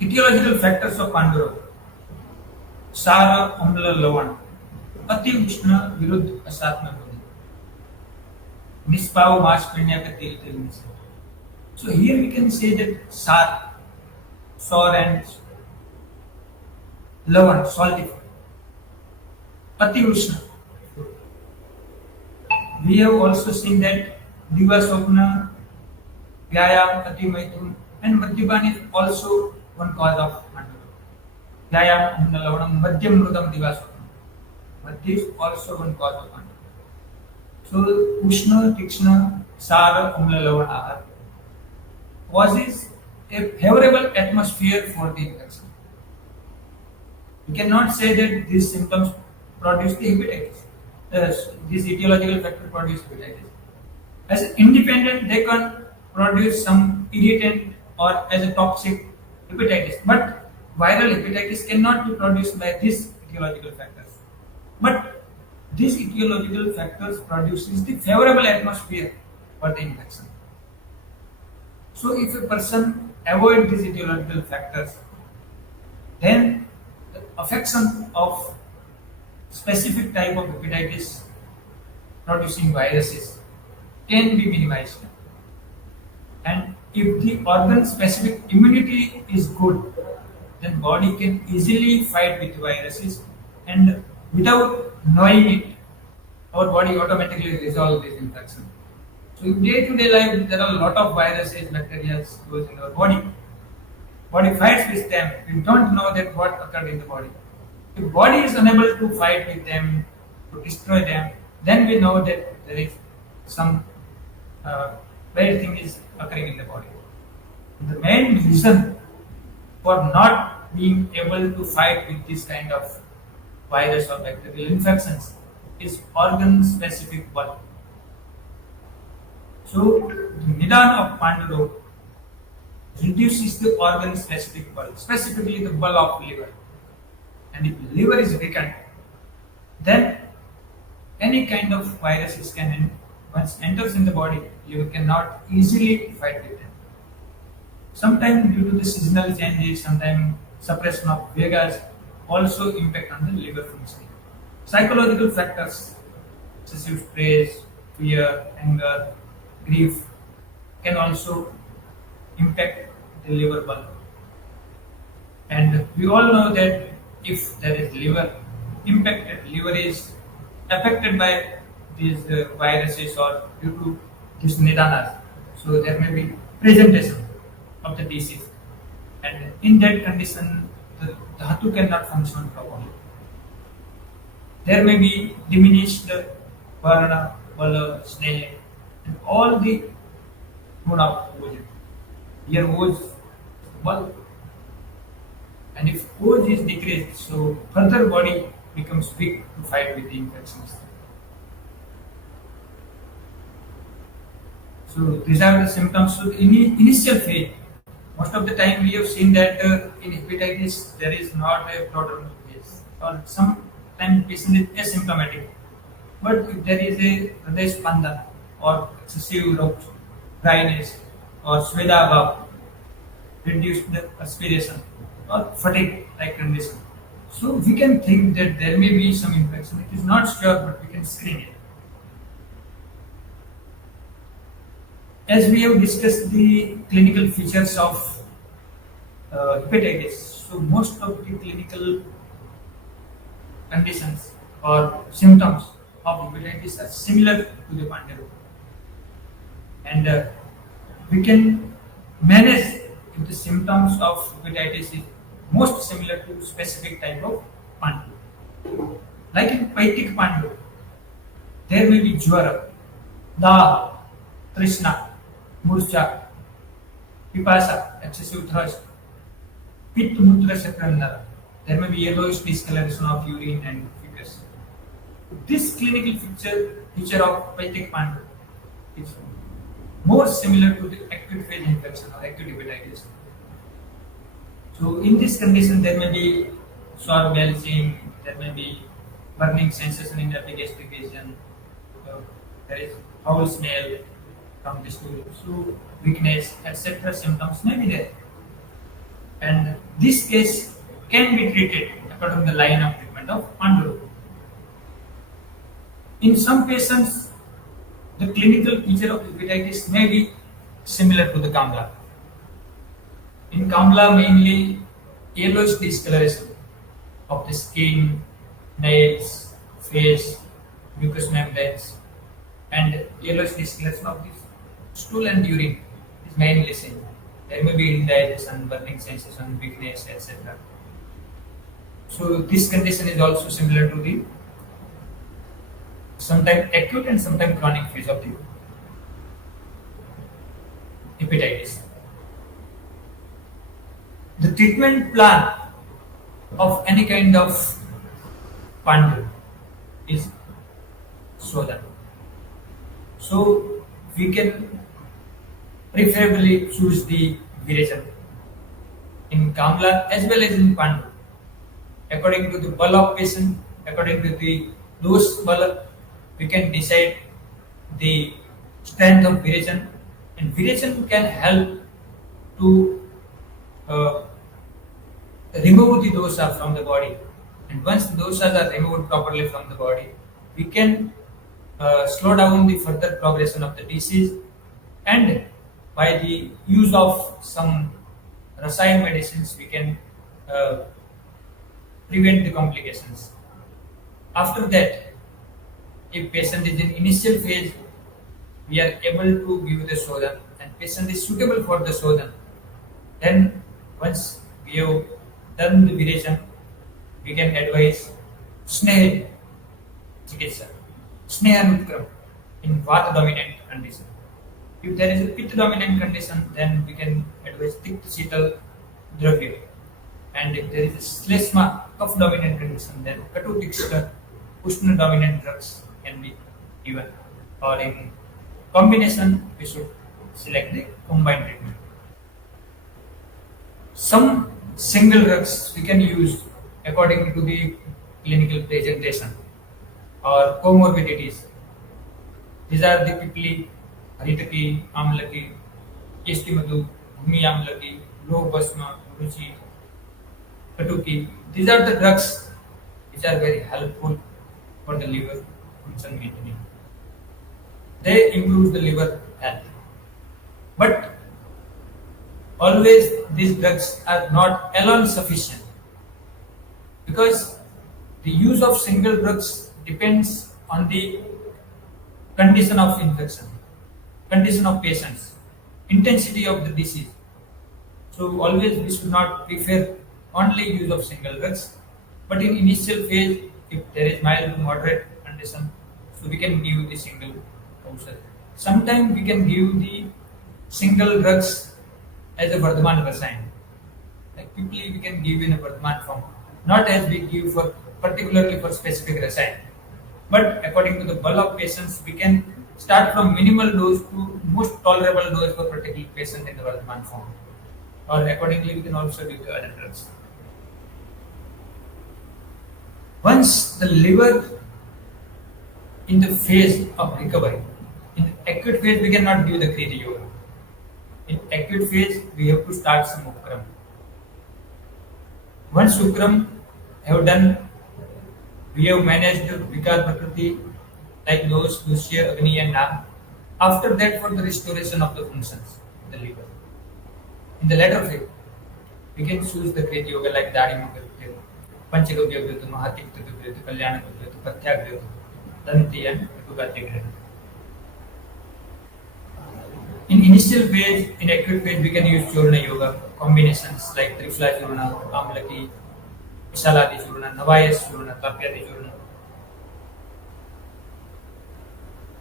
etiological factors of Pandurog, Sara, Amla, Lavan, अति उष्ण विरुद्ध असात्मक निष्पाव मांस पिण्य का तेल तेल मिश्र. So here we can say that sour and lavan, salty. अति उष्ण. We have also seen that diva swapna, vyayam, अति मैथुन, and madhyapan is also one cause of Pandurog. Vyayam, amla, lavanam, madhyam mrudam diva swapna. But this also one cause of Pandurog. So Ushna, Tikshna, Sara, Amla, Lavan, Ahar causes a favorable atmosphere for the infection. We cannot say that these symptoms produce the hepatitis. These etiological factors produce hepatitis. As independent, they can produce some irritant or as a toxic hepatitis. But viral hepatitis cannot be produced by these etiological factors. But these etiological factors produces the favorable atmosphere for the infection. So if a person avoid these etiological factors, then the affection of specific type of hepatitis producing viruses can be minimized. And if the organ specific immunity is good, then body can easily fight with viruses, and without knowing it, our body automatically resolves this infection. So in day-to-day life, there are a lot of viruses, bacteria goes in our body. Body fights with them. We don't know that what occurred in the body. If body is unable to fight with them, to destroy them, then we know that there is some bad thing is occurring in the body. The main reason for not being able to fight with this kind of virus or bacterial infections is organ-specific bulk. So, the Nidan of Pandurog reduces the organ-specific bulk, specifically the bulk of liver. And if liver is weakened, then any kind of viruses can, once enters in the body, liver cannot easily fight with them. Sometimes due to the seasonal changes, sometimes suppression of Vegas also impact on the liver function. Psychological factors, excessive stress, fear, anger, grief can also impact the liver bulk. And we all know that if there is liver impacted, liver is affected by these viruses or due to these nidanas. So there may be presentation of the disease. And in that condition, the dhatu cannot function properly. There may be diminished varna, vala, sneha, and all the guna of Oj. Here Oj bulk. And if Oj is decreased, so further body becomes weak to fight with the infections. So these are the symptoms. So in initial phase, most of the time we have seen that in hepatitis there is not a prodromal phase, or sometimes patient is asymptomatic. But if there is a hriday spandana or excessive dryness or swedabhav, reduced aspiration or fatigue like condition, so we can think that there may be some infection. It is not sure, but we can screen it. As we have discussed the clinical features of hepatitis, so most of the clinical conditions or symptoms of hepatitis are similar to the Pandurog, and we can manage if the symptoms of hepatitis is most similar to specific type of Pandurog. Like in Paitic Pandurog, there may be jwara, daha, trishna, murcha, pipasa, excessive thirst, pit mutra sakranara. There may be yellowish discoloration of urine and mucus. This clinical feature of Phytic Pandu is more similar to the acute phase infection or acute hepatitis. So in this condition, there may be sour belching, there may be burning sensation in the epigastric region, there is foul smell from the stool, so weakness, etc. symptoms may be there. And this case can be treated according to the line of treatment of Pandu. In some patients, the clinical feature of hepatitis may be similar to the Kamla. In Kamla, mainly yellowish discoloration of the skin, nails, face, mucous membranes, and yellowish discoloration of the stool and urine is mainly seen. There may be indigestion, burning sensation, weakness, etc. So this condition is also similar to the sometimes acute and sometimes chronic phase of the hepatitis. The treatment plan of any kind of Pandu is Sodan. So we can preferably choose the Virejan in Kamla as well as in Pandu. According to the ball of patient, according to the dose ball, we can decide the strength of Virejan, and Virejan can help to remove the dosa from the body. And once the dosas are removed properly from the body, we can slow down the further progression of the disease, and by the use of some Rasayan medicines, we can prevent the complications. After that, if patient is in initial phase, we are able to give the Sodan, and patient is suitable for the Sodan. Then once we have done the Virejan, we can advise Sneha Chikitsa, Sneha Nutkram in Vata dominant condition. If there is a Pitta dominant condition, then we can advise Tikta Sital Dravya. And if there is a Slesma Kapha dominant condition, then Katu Tiksta Ushna dominant drugs can be given. Or in combination, we should select the combined treatment. Some single drugs we can use according to the clinical presentation or comorbidities. These are the Pipli, Haritaki, Amlaki, Yestimadu, Bhumi Amlaki, Loh Basma, Ruchi, Katuki. These are the drugs which are very helpful for the liver function maintaining. They improve the liver health. But always these drugs are not alone sufficient, because the use of single drugs depends on the condition of infection, condition of patients, intensity of the disease. So always we should not prefer only use of single drugs, but in initial phase, if there is mild to moderate condition, so we can give the single dose. Sometimes we can give the single drugs as a Vardhaman Rasayan. Like quickly we can give in a Vardhaman form, not as we give for particularly for specific Rasayan. But according to the bulk of patients, we can start from minimal dose to most tolerable dose for particular patient in the Vardhaman form. Or accordingly we can also give the other drugs. Once the liver in the phase of recovery, in acute phase we cannot give the Kriya Yoga. In acute phase, we have to start some Ukram. Once Ukram have done, we have managed the Vikar Prakriti like those Dusya, Agni and Nam. After that, for the restoration of the functions of the liver. In the latter phase, we can choose the Kriya Yoga like Dharima Kriya, Panchagavya Kriya, Mahatikta Kriya, Kalyana Kriya, Pathya Kriya, Danti and Tukati Kriya. In initial phase, in acute phase, we can use Churna Yoga combinations like Trifla Churna, Amlaki, Visaladi Churna, Navayas Churna, Tapyadi Churna.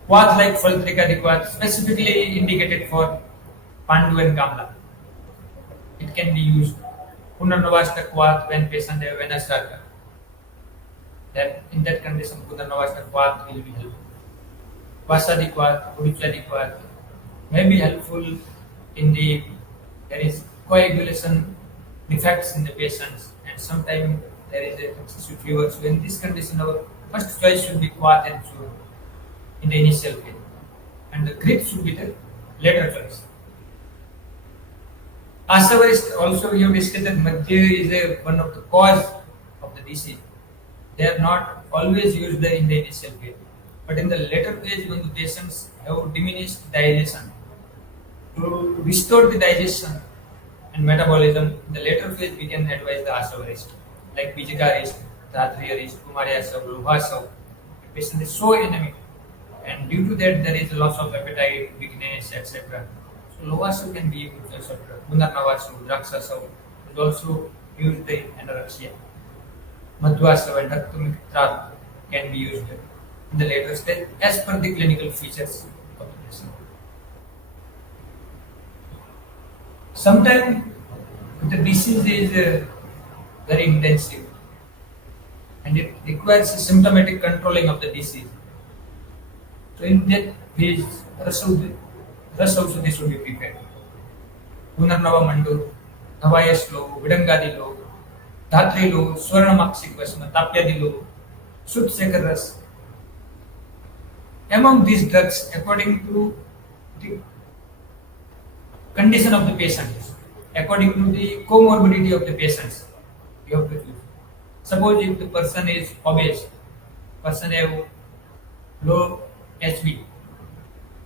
Quads like Faltrika Quad specifically indicated for Pandu and Kamla. It can be used. Punarnavasta Kvat when patient have venous sarca. That in that condition, Punarnavasta Kvat will be helpful. Vasadi Kvat, Udichadi Kvat may be helpful in the there is coagulation defects in the patients, and sometimes there is a excessive fever. So in this condition, our first choice should be Kvat and Chur in the initial phase, and the Grip should be the later choice. Asavarist also we have discussed that Madhya is one of the cause of the disease. They are not always used in the initial phase, but in the later phase when the patients have diminished digestion, to restore the digestion and metabolism, in the later phase we can advise the Asavarist, like Bijakarist, Dhatriyarist, Kumaryasav, Luhasav. The patient is so anemic, and due to that there is a loss of appetite, weakness, etc. So Luhasav can be used as a drug. Punarnavasav, Draksasav is also used in anorexia. Madhvasav and Daktamikrat can be used in the later stage as per the clinical features of the patient. Sometimes the disease is very intensive and it requires a symptomatic controlling of the disease. So in that phase, Rasaushadhi should be prepared. Punarnava Mandu, Navayas Lo, Vidangadi Lo, Dhatri Lo, Swarnamaksik Vasma, Tapyadi Lo, Sudsekar Ras. Among these drugs, according to the condition of the patient, according to the comorbidity of the patients, you have to choose. Suppose if the person is obese, person have low HB,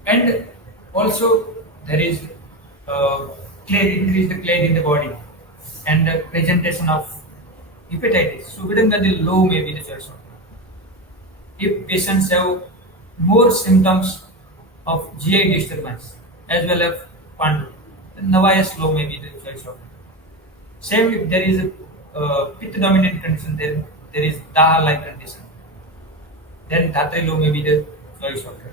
and also there is increase the clay in the body, and the presentation of hepatitis. So within that, the low may be the choice of. If patients have more symptoms of GI disturbance as well as Pandu, then Navayas low may be the choice of. Same if there is a pitta dominant condition, then there is Daha like condition, then Dhatri low may be the choice of drug.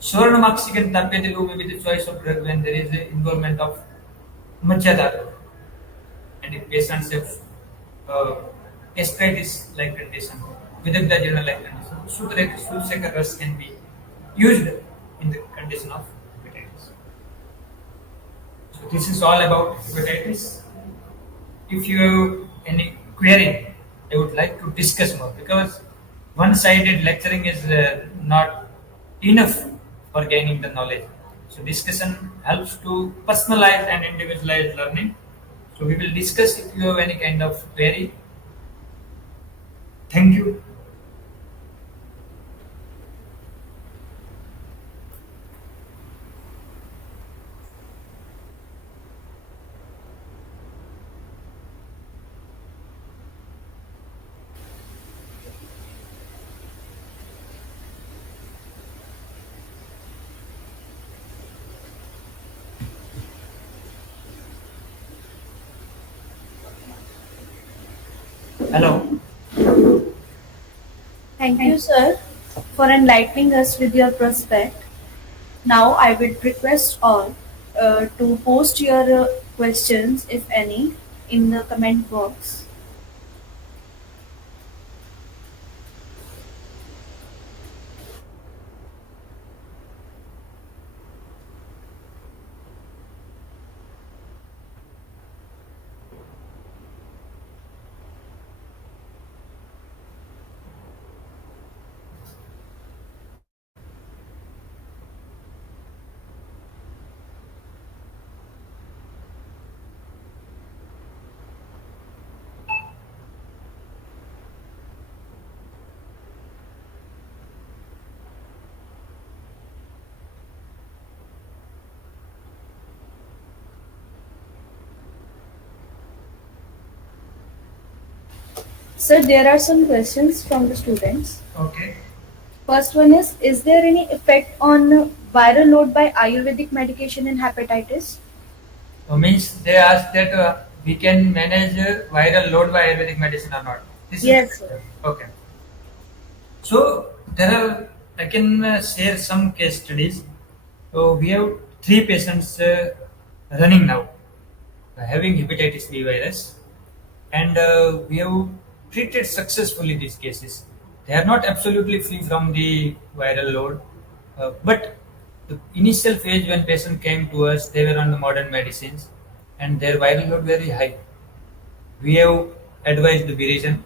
Swarnamaksik and Tapyadi low may be the choice of drug when there is the involvement of Majjadhatu, and if patients have gastritis like condition, Vidagdajana like condition, Sudsekar Ras can be used in the condition of hepatitis. So this is all about hepatitis. If you have any query, I would like to discuss more, because one-sided lecturing is not enough for gaining the knowledge. So discussion helps to personalize and individualize learning. So we will discuss if you have any kind of query. Thank you. Hello. Thank you, sir, for enlightening us with your prospect. Now I would request all to post your questions, if any, in the comment box. Sir, there are some questions from the students. Okay. First one is there any effect on viral load by Ayurvedic medication in hepatitis? Means they ask that we can manage viral load by Ayurvedic medicine or not. Yes, sir. Okay. So there are, I can share some case studies. So we have three patients running now having hepatitis B virus, and we have treated successfully these cases. They are not absolutely free from the viral load, but the initial phase when patient came to us, they were on the modern medicines, and their viral load very high. We have advised the viration.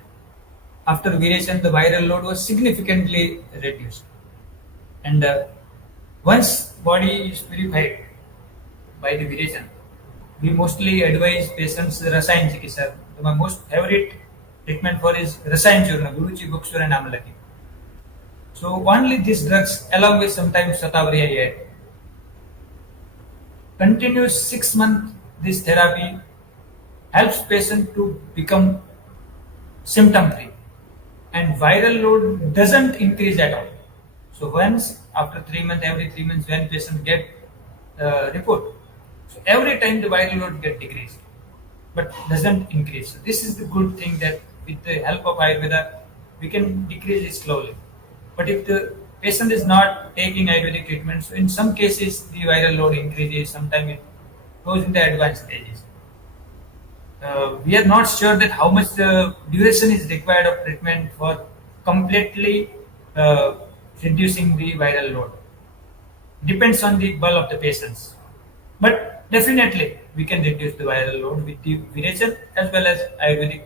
After viration, the viral load was significantly reduced, and once body is purified by the viration, we mostly advise patients Rasayachikitsa. My most favorite treatment for is Rasayan Churna, Guruchi Buksura and Amalaki. So only these drugs along with sometimes Shatavari I add. Continuous 6 month this therapy helps patient to become symptom free, and viral load doesn't increase at all. So once after 3 months, every 3 months when patient get report, so every time the viral load get decreased, but doesn't increase. So this is the good thing that with the help of Ayurveda, we can decrease it slowly. But if the patient is not taking Ayurvedic treatment, so in some cases the viral load increases, sometimes it goes in the advanced stages. We are not sure that how much the duration is required of treatment for completely uh, reducing the viral load. Depends on the bulk of the patients. But definitely we can reduce the viral load with the viration as well as Ayurvedic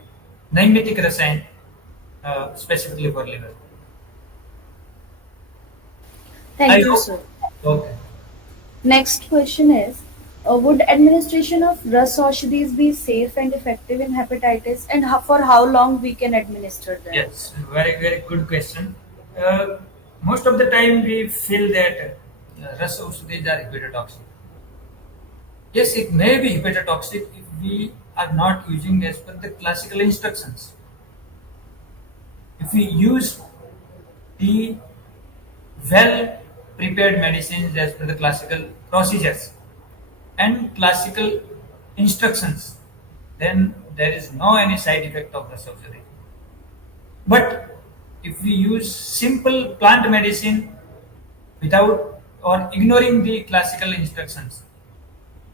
Naimatic Rasayan specifically for liver. I Thank you, hope. sir. Okay. Next question is, would administration of Ras Aushadhis be safe and effective in hepatitis, and for how long we can administer them? Yes, very good question. Uh, Most of the time we feel that Ras Aushadhis are hepatotoxic. Yes, it may be hepatotoxic if we are not using as per the classical instructions. If we use the well prepared medicines as per the classical procedures and classical instructions, then there is no any side effect of Rasaushadhi. But if we use simple plant medicine without or ignoring the classical instructions,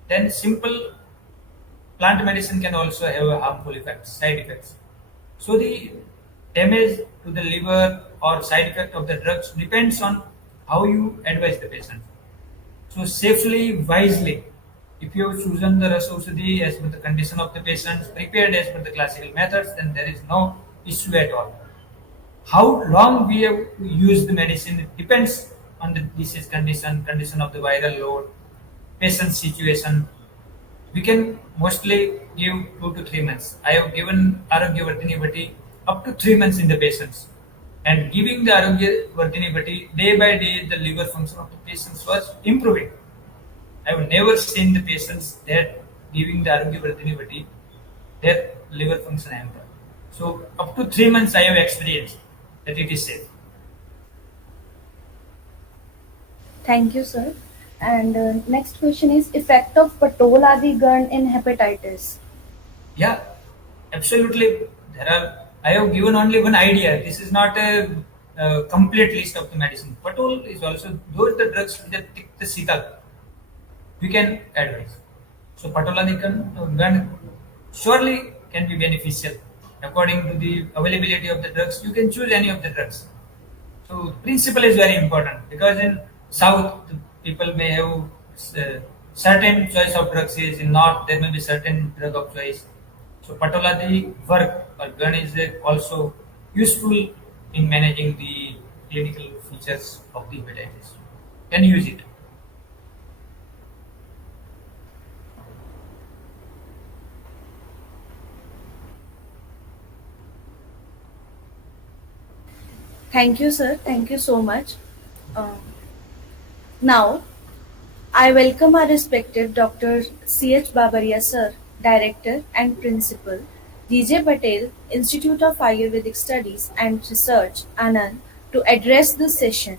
then simple plant medicine can also have a harmful effects, side effects. So the damage to the liver or side effect of the drugs depends on how you advise the patient. So safely, wisely, if you have chosen the Rasaushadhi as per the condition of the patient, prepared as per the classical methods, then there is no issue at all. How long we have used the medicine, it depends on the disease condition, condition of the viral load, patient situation. We can mostly give 2 to 3 months. I have given Arogya Vardhini Bhati up to 3 months in the patients. And giving the Arogya Vardhini Bhati, day by day, the liver function of the patients was improving. I have never seen the patients that giving the Arogya Vardhini Bhati, their liver function hampered. So up to 3 months I have experienced that it is safe. Thank you, sir. And next question is, effect of Patol gun in hepatitis. Yeah, absolutely. There are. I have given only one idea. This is not a complete list of the medicine. Patol is also those the drugs which are tick the sital. We can advise. So patologically gun surely can be beneficial according to the availability of the drugs. You can choose any of the drugs. So principle is very important because in south the people may have certain choice of drugs. Is in north there may be certain drug of choice. So pathology work or gun is also useful in managing the clinical features of the hepatitis. Can use it. Thank you, sir. Thank you so much. Um, Now, I welcome our respected Dr. C.H. Babaria, sir, Director and Principal, DJ Patel, Institute of Ayurvedic Studies and Research, Anand, to address this session.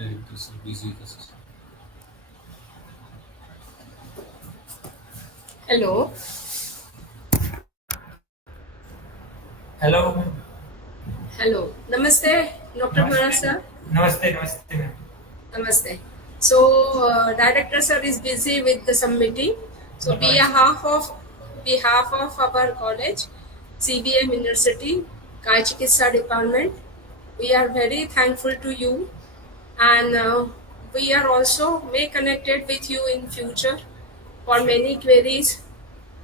directors are busy with the system. Hello. Hello. Hello. Namaste, Dr. Bharat sir. Namaste, namaste, ma'am. Namaste. So, Director sir is busy with some meeting. So, behalf of our college, CBM University, Kayachikitsa department, we are very thankful to you, and we are also may connected with you in future for many queries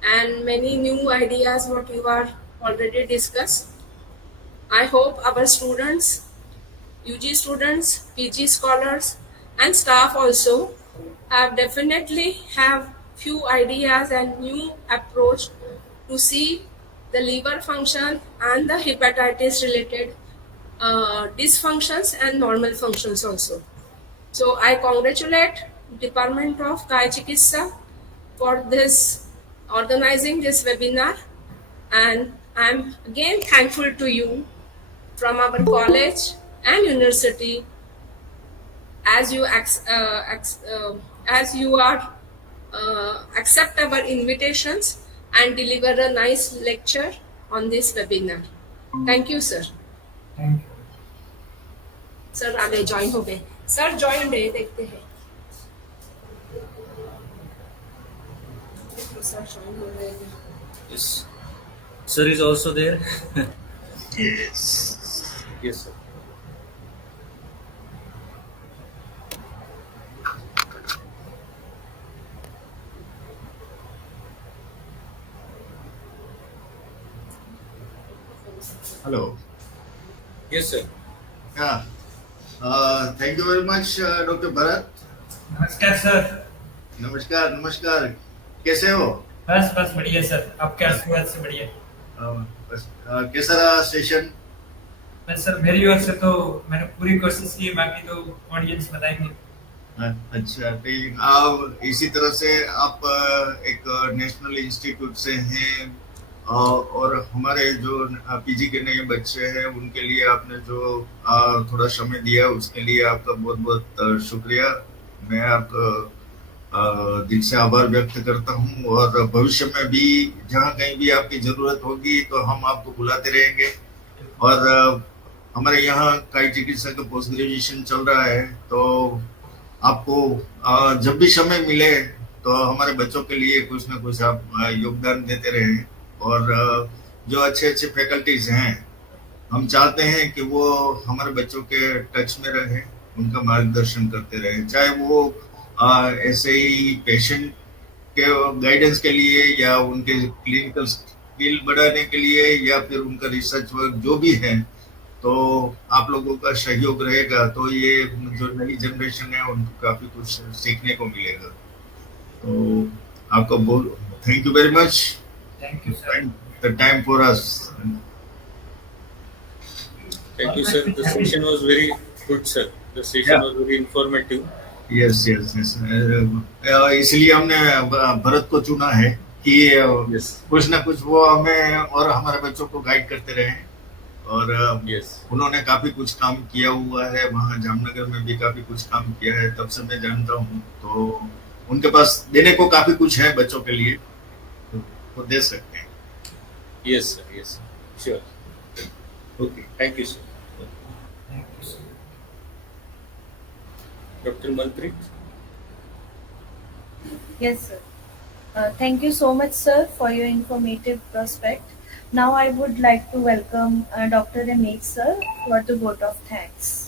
and many new ideas what you are already discussed. I hope our students, UG students, PG scholars, and staff also have definitely have few ideas and new approach to see the liver function and the hepatitis related dysfunctions and normal functions also. So I congratulate Department of Kayachikitsa for this organizing this webinar, and I am again thankful to you from our college and university as you accept our invitations and deliver a nice lecture on this webinar. Thank you, sir. Thank you. Sir आगे join हो गए. Sir join है, देखते हैं. Sir join हो गए. Yes. Sir is also there. Yes. Yes, sir. Hello. Yes, sir. Yeah. Thank you very much, Dr. Bharat. नमस्कार sir. नमस्कार नमस्कार. कैसे हो? बस बढ़िया सर. आपके आशीर्वाद से बढ़िया. बस कैसा रहा सेशन? बस सर मेरी ओर से तो मैंने पूरी कोशिश की, बाकी तो ऑडियंस बताएंगे. अच्छा ठीक. आप इसी तरह से आप एक नेशनल इंस्टीट्यूट से हैं और हमारे जो पीजी के नए बच्चे हैं उनके लिए आपने जो थोड़ा समय दिया उसके लिए आपका बहुत बहुत शुक्रिया. मैं आपका दिल से आभार व्यक्त करता हूं और भविष्य में भी जहां कहीं भी आपकी जरूरत होगी तो हम आपको बुलाते रहेंगे. और हमारे यहाँ काई चिकित्सा का पोस्ट ग्रेजुएशन चल रहा है, तो आपको जब भी समय मिले तो हमारे बच्चों के लिए कुछ ना कुछ आप योगदान देते रहें. और जो अच्छे अच्छे फैकल्टीज हैं हम चाहते हैं कि वो हमारे बच्चों के टच में रहें, उनका मार्गदर्शन करते रहें, चाहे वो ऐसे ही पेशेंट के गाइडेंस के लिए या उनके क्लिनिकल स्किल बढ़ाने के लिए या फिर उनका रिसर्च वर्क जो भी है. तो आप लोगों का सहयोग रहेगा तो ये जो नई जनरेशन है उनको काफी कुछ सीखने को मिलेगा. तो आपका बहुत thank you very much. Thank you, sir. The time for us. Thank you, sir. The session was very good, sir. The session was very informative. Yes. इसलिए हमने भरत को चुना है कि कुछ ना कुछ वो हमें और हमारे बच्चों को गाइड करते रहे. और उन्होंने काफी कुछ काम किया हुआ है वहाँ जामनगर में भी काफी कुछ काम किया है, तब से मैं जानता हूँ. तो उनके पास देने को काफी कुछ है बच्चों के लिए, तो दे सकते हैं. Yes, sir. Yes, sure. Okay. Thank you, sir. Thank you, sir. Dr. Mantri. Yes, sir. Thank you so much, sir, for your informative prospect. Now I would like to welcome Dr. Ramesh, sir, for the vote of thanks.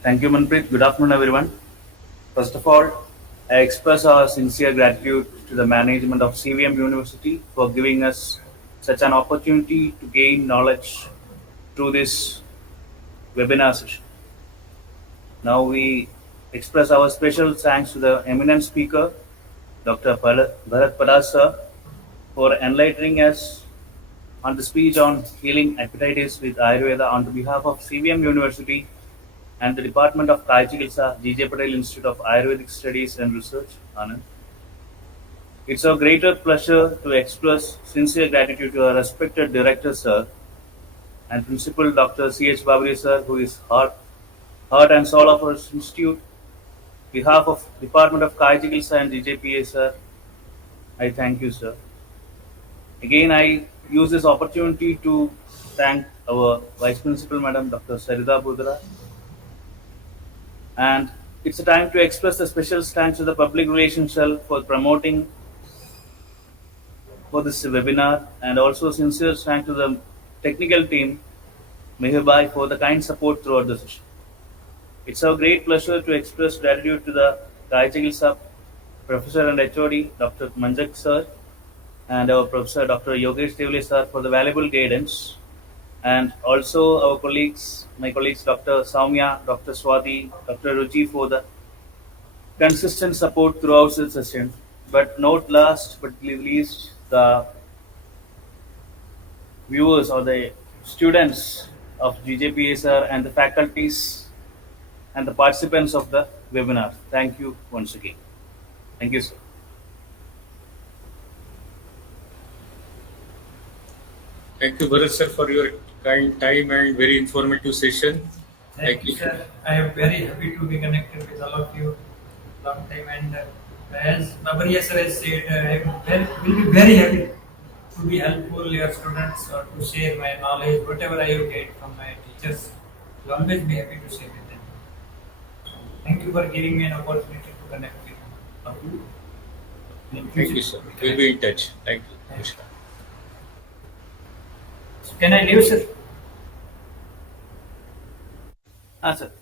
Thank you, Manpreet. Good afternoon, everyone. First of all, I express our sincere gratitude to the management of CVM University for giving us such an opportunity to gain knowledge through this webinar session. Now we express our special thanks to the eminent speaker, Dr. Bharat Padhar sir, for enlightening us on the speech on healing hepatitis with Ayurveda on behalf of CVM University and the Department of Kayachikitsa, GJ Patel Institute of Ayurvedic Studies and Research, Anand. It's our greater pleasure to express sincere gratitude to our respected Director Sir and Principal Dr. C.H. Babri Sir, who is heart and soul of our institute. On behalf of Department of Kayachikitsa and GJPIASR, I thank you, sir. Again, I use this opportunity to thank our Vice Principal, Madam Dr. Sarita Budra. And it's a time to express a special thanks to the Public Relations Cell for promoting for this webinar, and also sincere thanks to the technical team, Mehirbai, for the kind support throughout the session. It's our great pleasure to express gratitude to the Kayachikitsa Professor and HOD, Dr. Manjak Sir, and our Professor Dr. Yogesh Devle Sir for the valuable guidance, and also our colleagues, my colleagues Dr. Saumya, Dr. Swati, Dr. Ruchi for the consistent support throughout the session. But not last but least, the viewers or the students of GJPIASR and the faculties and the participants of the webinar. Thank you once again. Thank you, sir. Thank you, Bharat sir, for your kind time and very informative session. Thank you, sir. I am very happy to be connected with all of you long time, and as Babariya sir has said, I will be very happy to be helpful your students or to share my knowledge, whatever I have gained from my teachers. I will always be happy to share with them. Thank you for giving me an opportunity to connect with all of you. Thank you, sir. We'll be in touch. Thank you. Thank you. Can I leave, sir? Sir.